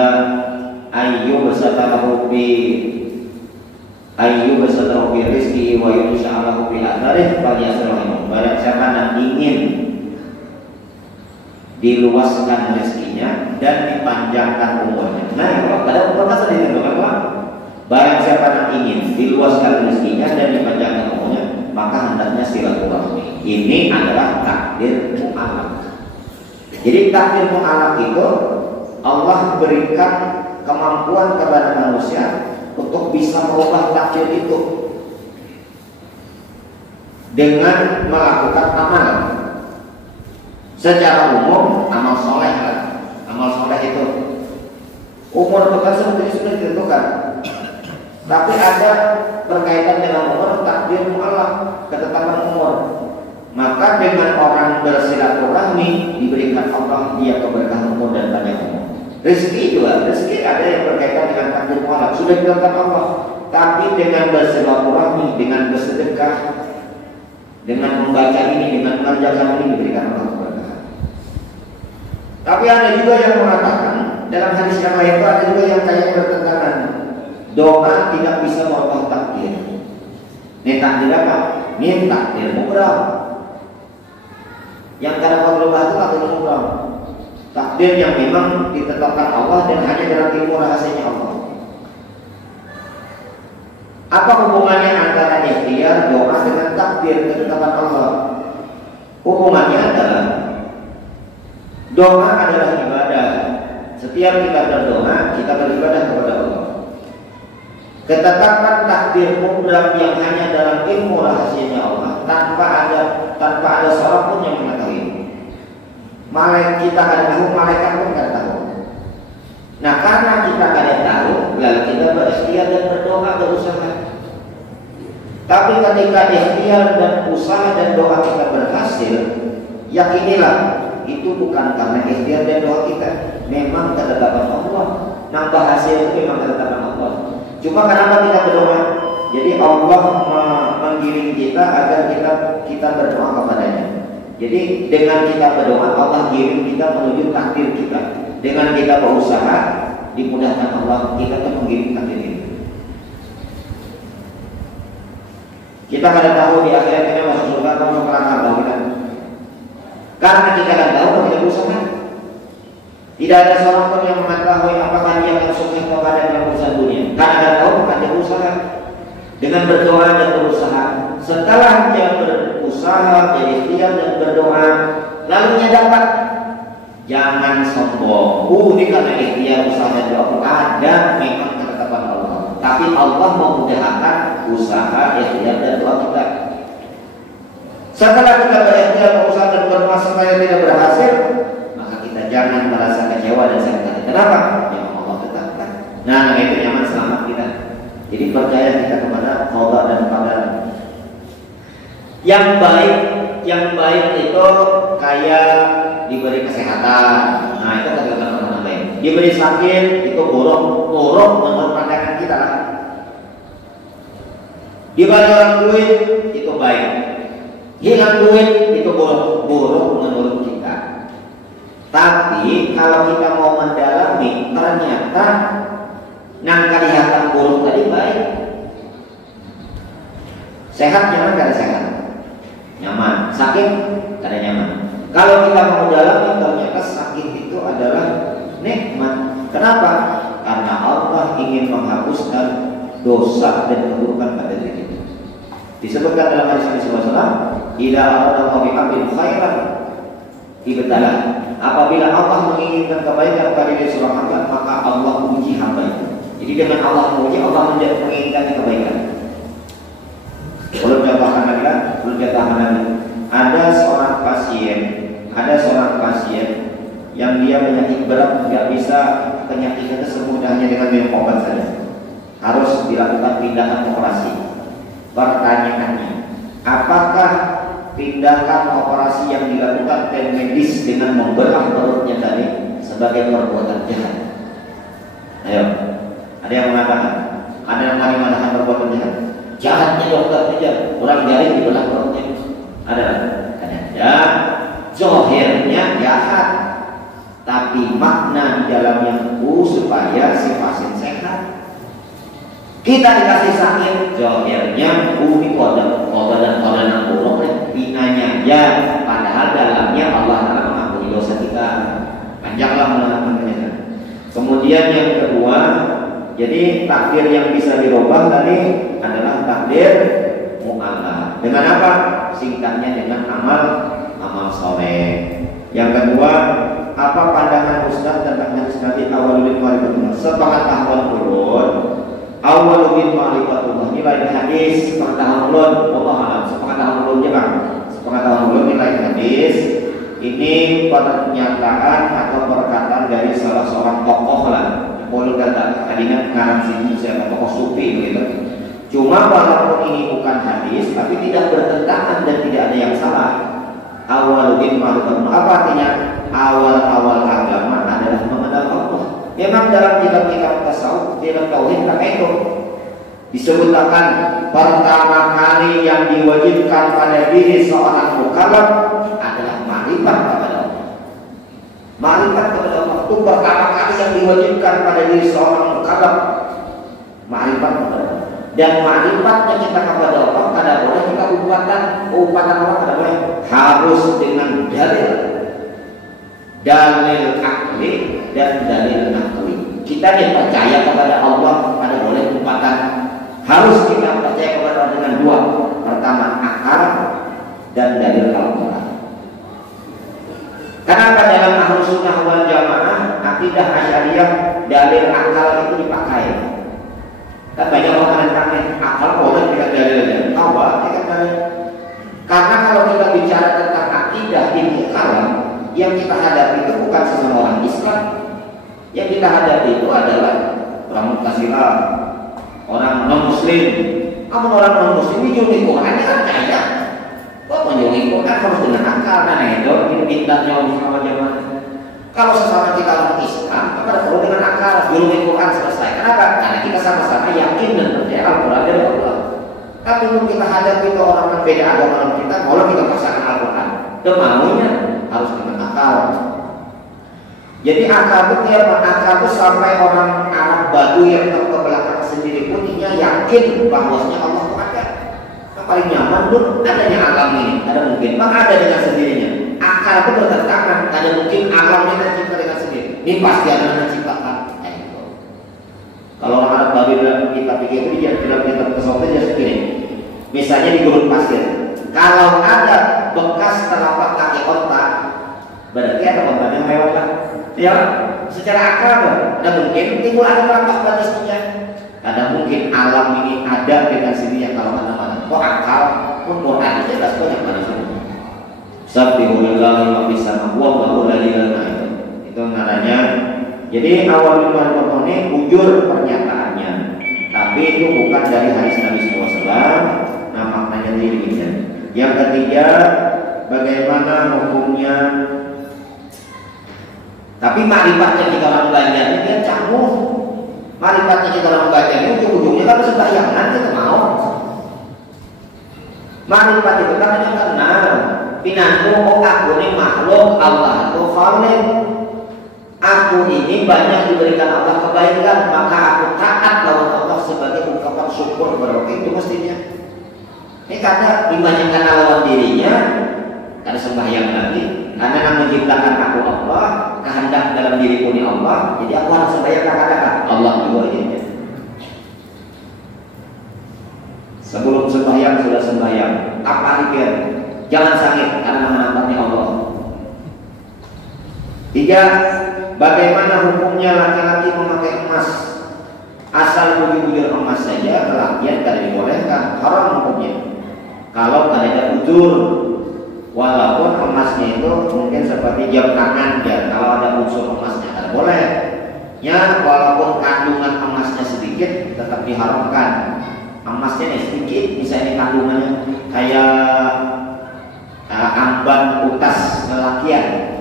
ayyu basatahu bi rizqi wa yusha'alahu bi atharih falyasrahu. Barang siapa yang ingin diluaskan rezekinya dan dipanjangkan umurnya. Nah, kalau ada permasalahan di dalam barang siapa yang ingin diluaskan rezekinya dan dipanjangkan umurnya, maka hendaknya silaturahmi. Ini adalah takdir mu'allaq. Jadi takdir mu'allaq itu Allah berikan kemampuan kepada manusia untuk bisa merubah takdir itu dengan melakukan amal. Secara umum amal soleh lah. Amal soleh itu umur kita sebetulnya sudah ditentukan. Tapi ada berkaitan dengan umur, takdir mu'allaq, ketetapan umur. Maka dengan orang bersilaturahmi diberikan Allah dia keberkahan umur dan panjang umur. Rezeki juga, rezeki ada yang berkaitan dengan takdir mu'allaq, sudah ditetapkan Allah. Tapi dengan bersilaturahmi, dengan bersedekah, dengan membaca ini, dengan mengerjakan ini diberikan Allah keberkahan. Tapi ada juga yang mengatakan dalam hadis yang lain itu ada juga yang kayaknya bertentangan. Doa tidak bisa merubah takdir. Ini takdir apa? Ini takdir mubram. Yang kadang berubah itu takdir mubram. Takdir yang memang ditetapkan Allah dan hanya dalam ilmu rahasianya Allah. Apa hubungannya antara ikhtiar doa dengan takdir ketetapan Allah? Hubungannya adalah doa adalah ibadah. Setiap kita berdoa, kita beribadah kepada Allah. Ketetapan takdir mubram yang hanya dalam ilmu rahasianya Allah, tanpa ada seorang pun yang mengetahui. Malaikat kita tidak tahu, malaikat pun tidak tahu. Nah, karena kita tidak tahu, lalu kita berikhtiar dan berdoa, berusaha. Tapi ketika ikhtiar dan usaha dan doa kita berhasil, yakinilah itu bukan karena ikhtiar dan doa kita, memang ketetapan Allah. Nambah hasil itu memang ketetapan Allah. Cuma kenapa kita berdoa? Jadi Allah menggiring kita agar kita berdoa kepadanya. Jadi dengan kita berdoa, Allah giring kita menuju takdir kita. Dengan kita berusaha, dimudahkan Allah, kita akan menggiring takdir kita. Kita kada tahu di akhirat kita masuk surga atau masuk neraka, tahu kita. Karena kita tidak tahu, kita berusaha. Tidak ada seorang pun yang mengetahui apakah dia akan sukses atau kada dalam urusan dunia. Karena tidak tahu, maka dia berusaha. Dengan berdoa dan berusaha. Setelah dia berusaha, jadi ikhtiar dan berdoa, lalu dia dapat. Jangan sombong. Ini karena ikhtiar, usaha dan doa ada memang ketetapan Allah. Tapi Allah memudahkan usaha, ikhtiar dan doa kita. Setelah kita berikhtiar, berusaha dan berdoa supaya tidak berhasil, maka kita jangan merasa kecewa dan sakit hati. Kenapa? Yang Allah tetapkan. Nah, itu nyaman selamat kita. Jadi percaya kita kepada qada dan qadar. Yang baik itu kayak diberi kesehatan. Nah, itu kata-kata orang baik. Diberi sakit itu buruk menurut pandangan kita. Diberi orang duit itu baik. Hilang duit itu buruk menurut kita. Tapi kalau kita mau mendalami, ternyata nang kelihatan buruk tadi baik. Sehat nyaman kada sehat? Nyaman. Sakit kada nyaman. Kalau kita mau mendalami, ternyata sakit itu adalah nikmat. Kenapa? Karena Allah ingin menghapuskan dosa dan keburukan pada diri kita. Disebutkan dalam hadis Nabi sallallahu alaihi wasallam, "Idza aradallahu bi'abdin khairan ibtalah." Apabila Allah menginginkan kebaikan pada diri seorang hamba, maka Allah uji hamba itu. Jadi dengan Allah menguji, Allah menginginkan kebaikan. Belum jatuhkan lagi. Ada seorang pasien yang dia penyakit berat, nggak bisa penyakitnya semudah hanya dengan minum obat saja. Harus dilakukan tindakan operasi. Pertanyaannya, apakah tindakan operasi yang dilakukan tim medis dengan membelah perutnya tadi sebagai perbuatan jahat? Ayo, ada yang mengatakan, ada yang mengatakan perbuatan jahat. Jahatnya dokter saja, orang jari dibelah perutnya. Ada. Ya, zohirnya jahat, tapi makna di dalamnya supaya si pasien sehat. Kita dikasih sakit, zohirnya ini koda dan buruk, binanya ya, padahal dalamnya Allah Taala mengampuni dosa kita. Panjanglah menerangkannya. Kemudian yang kedua, jadi takdir yang bisa dirubah tadi adalah takdir mu'alah. Dengan apa? Singkatnya dengan amal soleh. Yang kedua, apa pandangan Ustaz tentang hadis Nabi awaludin ma'rifatullah? Sepengetahuan ulun, awaludin ma'rifatullah, nilai hadis sepengetahuan ulun, Allah alam, sepengetahuan ulun je kan? Sepengetahuan ulun nilai hadis ini pernyataan atau perkataan dari salah seorang tokoh lah. Kalau kata tadinya ngarang sini siapa tokoh sufi begitu. Cuma walaupun ini bukan hadis, tapi tidak bertentangan dan tidak ada yang salah. Awaludin ma'rifatullah, apa artinya? Awal-awal agama adalah mengenal Allah. Memang dalam kitab-kitab tasawuf, dalam tauhid itu disebutkan pertama kali yang diwajibkan pada diri seorang mukallaf adalah ma'rifat kepada Allah. Ma'rifat kepada Allah itu pertama kali yang diwajibkan pada diri seorang mukallaf. Ma'rifat kepada Allah. Dan ma'rifatnya kita kepada Allah kada boleh kita umpatan Allah kada boleh, harus dengan dalil akli dan dalil nakli. Kita yang percaya kepada Allah kada boleh umpatan, harus kita percaya kepada Allah dengan dua. Pertama akal dan dalil Al-Quran. Kenapa dalam Ahlus Sunnah wal Jamaah akidah Asy'ariyah dalil akal itu dipakai? Kan banyak orang yang pakai akal boleh tidak dalilnya. Awal tidak dalil. Karena kalau kita bicara tentang akidah ilmu kalam, yang kita hadapi itu bukan sesama orang Islam. Yang kita hadapi itu adalah orang Mu'tazilah, orang non-Muslim. Namun orang non-Muslim ini jauh Quran kan kaya. Kok menjauhi Quran harus dengan akal? Nah itu bid'ahnya orang Kalau sesama kita orang Islam, maka ada perlu dengan akal, ulumul Quran selesai. Kenapa? Karena kita sama-sama yakin dan percaya Al-Quran dari Allah. Tapi untuk kita hadapi ke orang yang beda agama dengan kita, kalau kita paksakan Al-Quran, maunya harus dengan akal. Jadi akal itu tiap akal itu sampai orang Arab Badu yang tahu ke belakang sendiri pun dia yakin bahwasanya Allah itu ada. Yang paling nyaman pun adanya alam ini, ada mungkin, maka ada dengan sendirinya. Akal itu bertentangan, ada mungkin alam ini tercipta dengan sendiri. Ini pasti ada yang menciptakan. Kalau orang Arab Badu dalam kitab itu dia dalam kitab tasawuf dia segini. Misalnya di gurun pasir, kalau ada bekas telapak kaki onta, berarti ada onta yang lewat lah. Ya, secara akal ada mungkin timbul ada telapak batisnya. Ada mungkin alam ini ada dengan sendirinya kalau mana-mana. Kok akal pun Quran jelas banyak mana semua. Sabbihulillahi wa bisama wa ma'ulalilana. Itu namanya. Jadi awal iman ini ujur pernyataannya, tapi itu bukan dari hadis Nabi SAW. Nah maknanya demikian. Yang ketiga, bagaimana hukumnya? Tapi marifatnya kita orang belajarnya dia canggung. Marifatnya kita orang belajarnya ujung-ujungnya kalau sembayangan kita mau. Marifat itu kan hanya kenal. Pinanku oh aku ini makhluk Allah itu khalik. Aku ini banyak diberikan Allah kebaikan, maka aku taat lawan Allah sebagai ungkapan syukur kepada Allah. Itu mestinya. Ini karena dibanyakan lawan dirinya, karena sembahyang lagi, karena yang menciptakan aku Allah, kehendak dalam diriku ini Allah, jadi aku harus sembahyang katakan Allah juga ini. Sebelum sembahyang sudah sembahyang, apa pikir? Jangan sakit karena menamparnya Allah. 3. Bagaimana hukumnya laki-laki memakai emas? Asal bujur-bujur emas saja lelakian tidak dibolehkan, haram hukumnya. Kalau tidak ada ujur, walaupun emasnya itu mungkin seperti jam tangan ya, kalau ada unsur emasnya tidak boleh. Ya, walaupun kandungan emasnya sedikit tetap diharamkan. Emasnya sedikit, misalnya kandungannya kayak amban utas lelakian.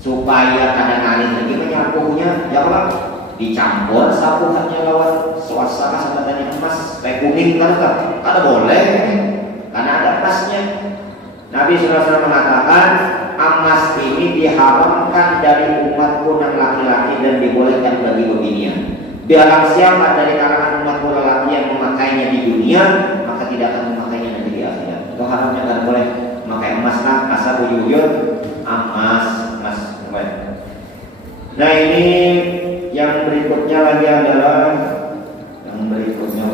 Supaya kadang-kadang lagi menyapunya, ya Allah dicampur sapuannya lawan suasana sebenarnya emas kayak kuning kan kada boleh karena ada emasnya. Nabi SAW mengatakan emas ini diharamkan dari umatku yang laki-laki dan dibolehkan bagi beginian. Barang siapa dari kalangan umatku lelaki yang memakainya di dunia, maka tidak akan memakainya nanti di akhirat. Itu haramnya kan boleh memakai emas lah, asal bujur emas. Nah ini yang berikutnya lagi adalah yang berikutnya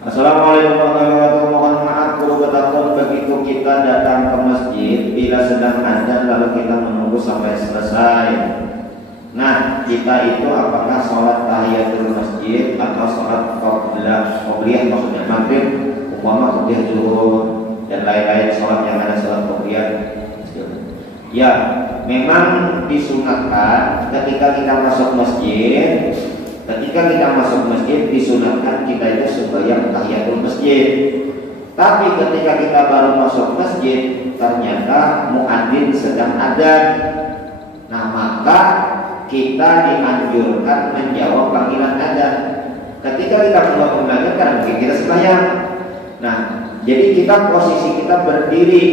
Assalamualaikum warahmatullahi wabarakatuh. Mohon maaf guru betapun begitu kita datang ke masjid bila sedang azan lalu kita menunggu sampai selesai. Nah kita itu apakah sholat tahiyatul masjid atau sholat qobliyah maksudnya maghrib, umpama qobliyah zuhur dan lain-lain sholat yang ada sholat qobliyah. Ya, memang disunatkan ketika kita masuk masjid. Ketika kita masuk masjid disunatkan kita itu sembahyang tahiyatul masjid. Tapi ketika kita baru masuk masjid ternyata muadzin sedang adzan. Nah maka kita dianjurkan menjawab panggilan adzan. Ketika kita menjawab panggilan adzan mungkin kita sembahyang. Nah jadi kita posisi kita berdiri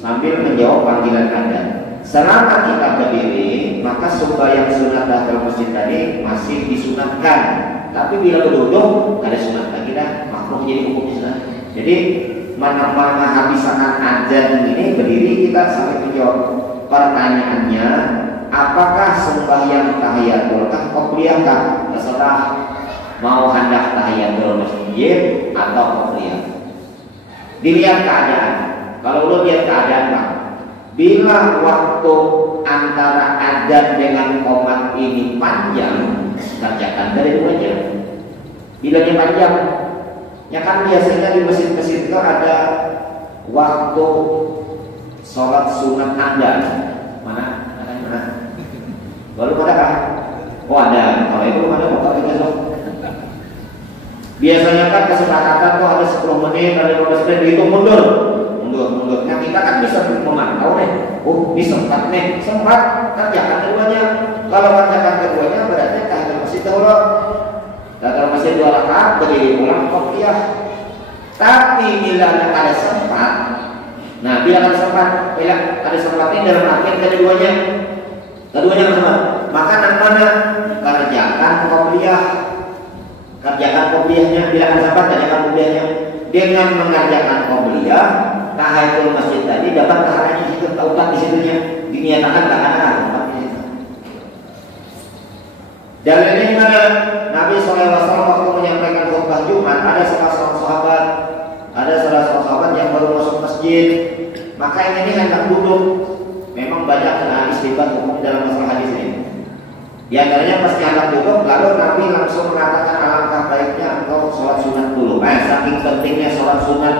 sambil menjawab panggilan adzan. Selama kita berdiri, maka sembahyang sunat dalam masjid tadi masih disunatkan. Tapi bila berduduk, ada sunat lagi dah, makruh jadi hukum sunat. Jadi mana habiskan adzan ini berdiri kita sampai menjawab. Pertanyaannya, apakah sembahyang tahiyatul kah qobliyah kah? Terserah mau hendak tahiyatul masjid atau qobliyah. Dilihat keadaan. Kalau lo lihat keadaan Pak, bila waktu antara adzan dengan qomat ini panjang, kerjakan dari 2 jam. Bila dia panjang, ya kan biasanya di masjid-masjid itu ada waktu sholat sunat adzan. Mana? Belum ada kah? Oh ada. Kalau itu belum ada, bapak besok. Biasanya kan kesepakatan tuh ada 10 menit, ada 15 menit, dihitung mundur. Nah kita nih. Oh, ini sempat nih, sempat kerjakan keduanya. Kalau kerjakan keduanya berarti tahiyatul masjid dahulu. Tahiyatul masjid 2 rakaat, berdiri pulang qobliyah. Tapi bila ada sempat, nah bila ada sempat ini dalam artian keduanya sempat, maka namanya kerjakan qobliyah. Kerjakan qobliyahnya, bila ada sempat kerjakan qobliyahnya. Dengan mengerjakan qobliyah, tahiyatul masjid tadi dapat pahalanya di situ, taubat di situnya, dinyatakan tak ada tempat di situ. Dalilnya di mana? Nabi SAW waktu menyampaikan khutbah Jumat, ada salah seorang sahabat yang baru masuk masjid, maka ini hendak duduk. Memang banyak istilah hukum dalam masalah hadis ini. Di antaranya pasti hendak duduk, lalu Nabi langsung mengatakan alangkah baiknya engkau sholat sunat dulu. Saking pentingnya sholat sunat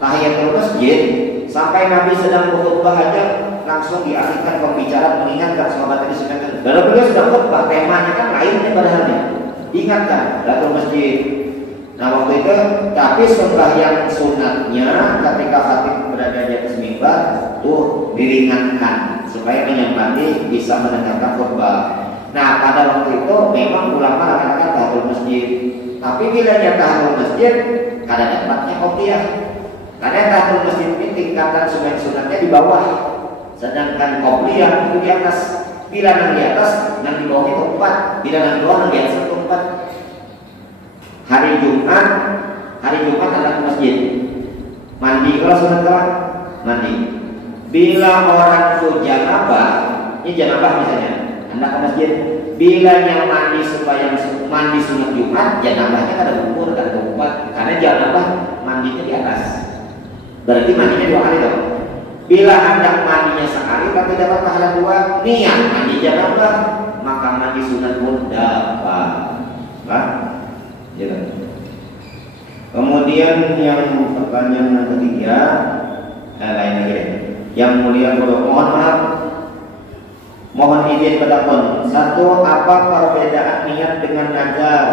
tahiyatul masjid, sampai Nabi sedang berkhutbah aja langsung dialihkan pembicaraan mengingatkan sahabat ini sedang. Lalu beliau sedang khutbah, temanya kan lainnya padahalnya. Ingatkan tahiyatul masjid. Nah waktu itu, tapi sembahyang sunatnya ketika khatib berada di atas mimbar tuh diringankan supaya penyembah bisa mendengarkan khutbah. Nah pada waktu itu memang ulama mengatakan tahiyatul masjid. Tapi bila tahiyatul masjid ada tempatnya qobliyah. Karena tahiyatul masjid ini tingkatan sunatnya di bawah, sedangkan qobliyah itu di atas. Bila yang di atas, yang di bawah itu 4. Bila yang di bawah, yang di atas itu 4. Hari Jumat adalah ke masjid. Mandi kalau sunat kawan, mandi. Bila orang itu janabah, ini janabah misalnya, anda ke masjid. Bila yang mandi supaya mandi sunat Jumat, janabahnya ada umur, ada tempat. Karena janabah mandinya di atas. Berarti mandinya 2 kali dong. Bila anda mandinya sekali tapi dapat pahala 2, niat mandi janabah, maka mandi sunat pun dapat. Ya. Kemudian yang pertanyaan yang ketiga, lain lagi. Yang mulia mohon izin bertakun. 1. Apa perbedaan niat dengan nazar?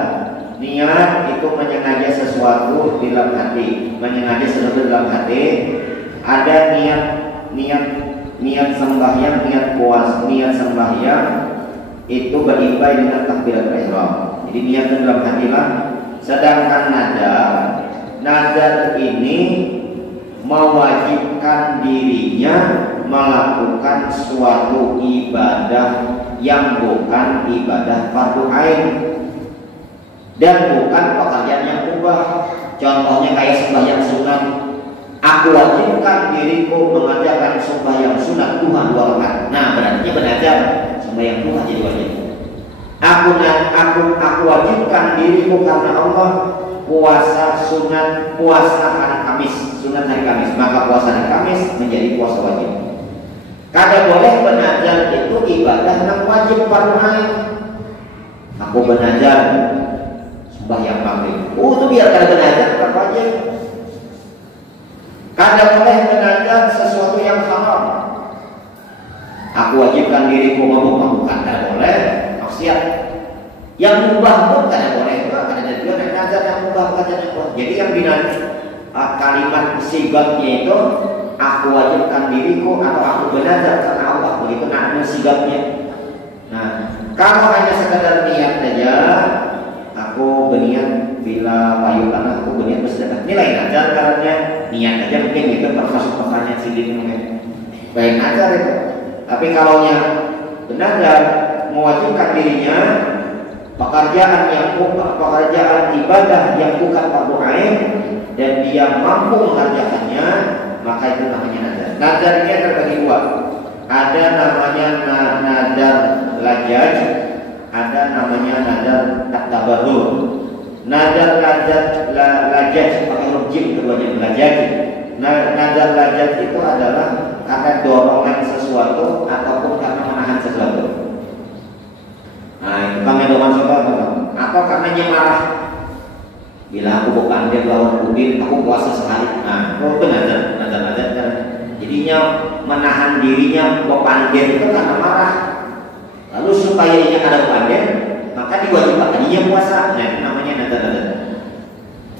Niat itu menyengaja sesuatu di dalam hati, menyengaja sesuatu dalam hati. Ada niat sembahyang, niat puasa, niat sembahyang itu beribadah dengan takbiratul ihram. Jadi niat dalam hati lah. Sedangkan nazar ini mewajibkan dirinya melakukan suatu ibadah yang bukan ibadah fardu ain dan bukan pekerjaan yang mubah. Contohnya kayak sembahyang sunat. Aku wajibkan diriku mengerjakan sembahyang sunat duha 2 rakaat. Nah, berarti belajar sembahyang duha jadi wajib. Aku wajibkan diriku karena Allah puasa sunat, puasa hari Kamis, sunat hari Kamis, maka puasa hari Kamis menjadi puasa wajib. Kada boleh belajar itu ibadah yang wajib fardu ain. Aku belajar sembahyang maghrib. Itu biar kada belajar tetap wajib. Kada boleh belajar sesuatu yang haram. Aku wajibkan diriku mabuk kada boleh. Maksiat yang mubah pun kada boleh juga, kada juga dan nazar yang mubah kada boleh. Jadi yang binari kalimat sigatnya itu aku wajibkan diriku atau aku bernazar karena Allah, begitu namanya sigatnya. Nah, kalau hanya sekadar niat saja, aku berniat bila payu tanah, aku berniat bersedekah, nilai nazar karena niat aja mungkin itu termasuk pertanyaan sendiri mungkin baik nazar itu. Tapi kalau yang bernazar mewajibkan dirinya pekerjaan ibadah yang bukan fardu ain dan dia mampu mengerjakannya, maka itu namanya nazar. Nazar ini terbagi 2. Ada namanya nazar lajaj, ada namanya nazar at-tabarrur. Nazar lajaj pakai huruf jim keduanya, lajaj. Nazar lajaj itu adalah karena dorongan sesuatu ataupun karena menahan sesuatu. Nah, itu kami dorongan sesuatu atau karena marah. Bila aku bukan dia lawan Udin, aku puasa sekali. Nah, itu nazar. Jadinya menahan dirinya bepandir itu karena marah. Lalu supaya ia ada bepandir, maka diwajibkan dia puasa. Nah, itu namanya nazar.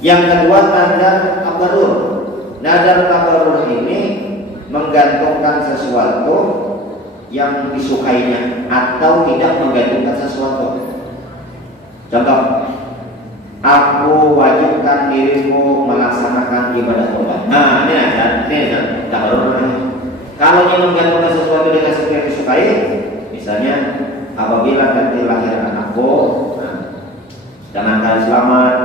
Yang kedua nazar tabarrur. Nazar tabarrur ini menggantungkan sesuatu yang disukainya atau tidak menggantungkan sesuatu. Contoh, aku wajibkan diriku melaksanakan ibadah kurban. Nah, ini ada, kalau dia menggantungkan sesuatu dengan sesuatu yang disukai, misalnya apabila nanti lahir anakku, dengan kali selamat,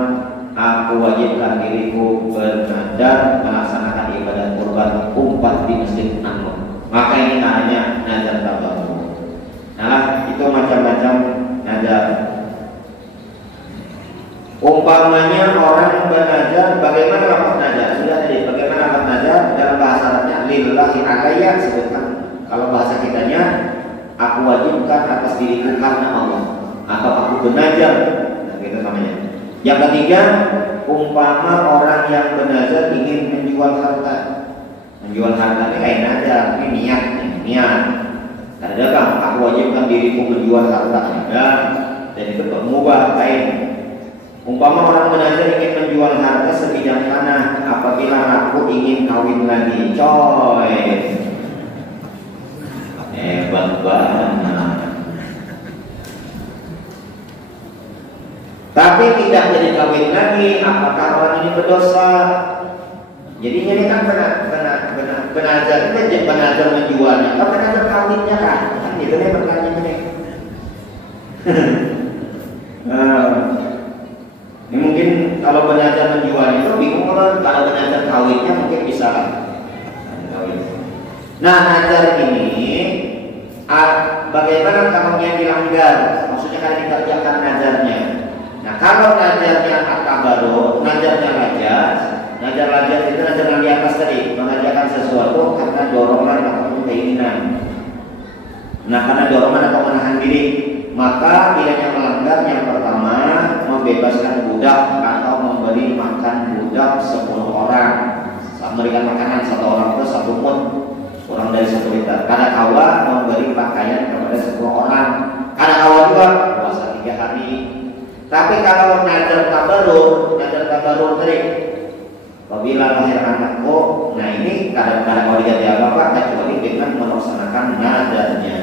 aku wajibkan diriku bernadar melaksanakan ibadah kurban umpat di masjid An-Nur. Maka ini namanya nazar tabarruk. Nah, itu macam-macam nazar. Umpamanya orang bernazar, bagaimana lafaz nazar? Sudah tadi, bagaimana lafaz nazar dalam bahasa Arabnya lillahi alayya, sebutkan. Kalau bahasa kitanya, aku wajibkan atas diriku karena Allah, atau aku bernazar. Nah, gitu namanya. Yang ketiga, umpama orang yang bernazar ingin menjual harta. Menjual harta ini kayak nazar, ini niat. Karena dagang, aku wajibkan diriku menjual harta. Dan itu mengubah kain. Umpama orang bernazar ingin menjual harta sebidang tanah apabila aku ingin kawin lagi. Coy, hebat banget. Tapi tidak jadi kawin lagi, apakah orang ini berdosa? Jadinya ini kan bernazar itu bernazar menjualnya, atau bernazar kawinnya kan? Kan gitu nih pertanyaannya. Ini mungkin kalau bernazar menjual itu bingung kalau bernazar kawinnya mungkin bisa. Nah, nazar ini bagaimana kalau yang dilanggar? Maksudnya kan dikerjakan nazarnya. Nah, kalau nazarnya at-tabarruk, nazarnya lajas itu nazar yang di atas tadi, mengerjakan sesuatu karena dorongan atau keinginan. Nah, karena dorongan atau menahan diri, maka bilanya melanggar yang pertama membebaskan budak atau memberi makan budak 10 orang. Memberikan makanan 1 orang itu 1 mud, kurang dari 1 liter. Kada kawa memberi pakaian kepada 10 orang. Kada kawa juga puasa 3 hari. Tapi kalau nazar tabarruk tadi, apabila lahir anakku, nah ini kadang-kadang kalau diganti apa kecuali dengan melaksanakan nazarnya.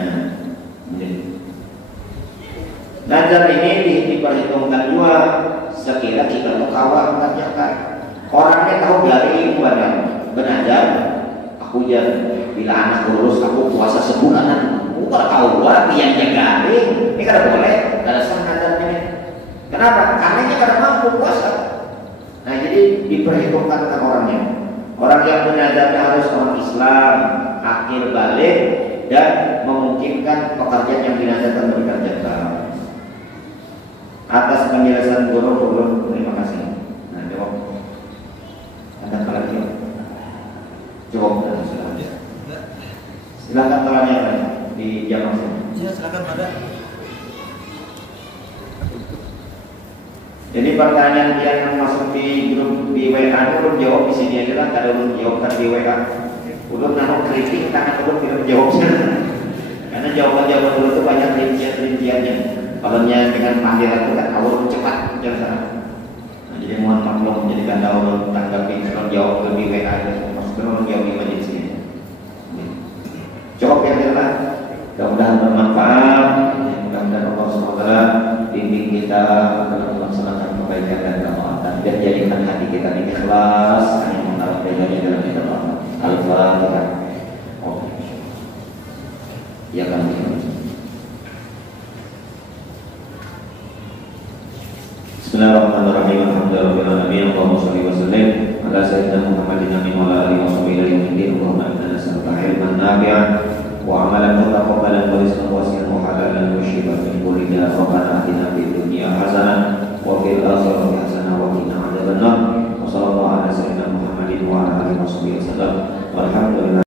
Nazar ini diperhitungkan juga sekira kita kawan mengerjakan. Orangnya tahu dari ibadah bernazar, aku bila anak lulus aku puasa sebulanan. Bukan tahu yang jagain, ini kada boleh, kada sah nazarnya. Kenapa? Karena dia kada mampu puasa. Nah, jadi diperhitungkan dengan orangnya. Orang yang bernazarnya harus orang Islam, akil balik, dan memungkinkan pekerjaan yang dinazarkan dikerjakan. Atas penjelasan guru, terima kasih. Nah, jawab. Ada lagi? Jawab. Silakan tanya di jam masing. Ya, silakan ada. Jadi pertanyaan yang masuk di grup di WA itu belum jawab di sini aja lah, kada belum jawabkan di WA. Belum naruh kritik karena belum jawab. Karena jawaban dulu itu banyak rinciannya. Kalau dengan panggilan itu kan awal cepat jalan. Nah, jadi mohon maklum menjadikan daun tanggapi kalau jawab lebih WA itu maksudnya jawab di majelis ini. Jawab yang jelas. Mudah-mudahan bermanfaat. Mudah-mudahan Allah SWT bimbing kita dalam melaksanakan kebaikan dan kemaslahatan dan jadikan hati kita ini ikhlas hanya mengharap ridhonya dalam hidup Allah. Al-Fatihah. Ya kan. Bismillahirrahmanirrahim. Alhamdulillahirabbil Allahumma shalli wa sallim ala sayyidina Muhammadin wa ala alihi wa sahbihi. Allahumma inna nas'aluka ilman nafi'an wa amalan mutaqabbalan wa rizqan wasi'an wa halalan wa shifaan min kulli da'a. Rabbana atina fid dunya hasanah wa fil akhirati hasanah wa qina adzabannar. Wa sallallahu ala sayyidina Muhammadin wa ala alihi wa sahbihi wasallam. Walhamdulillah.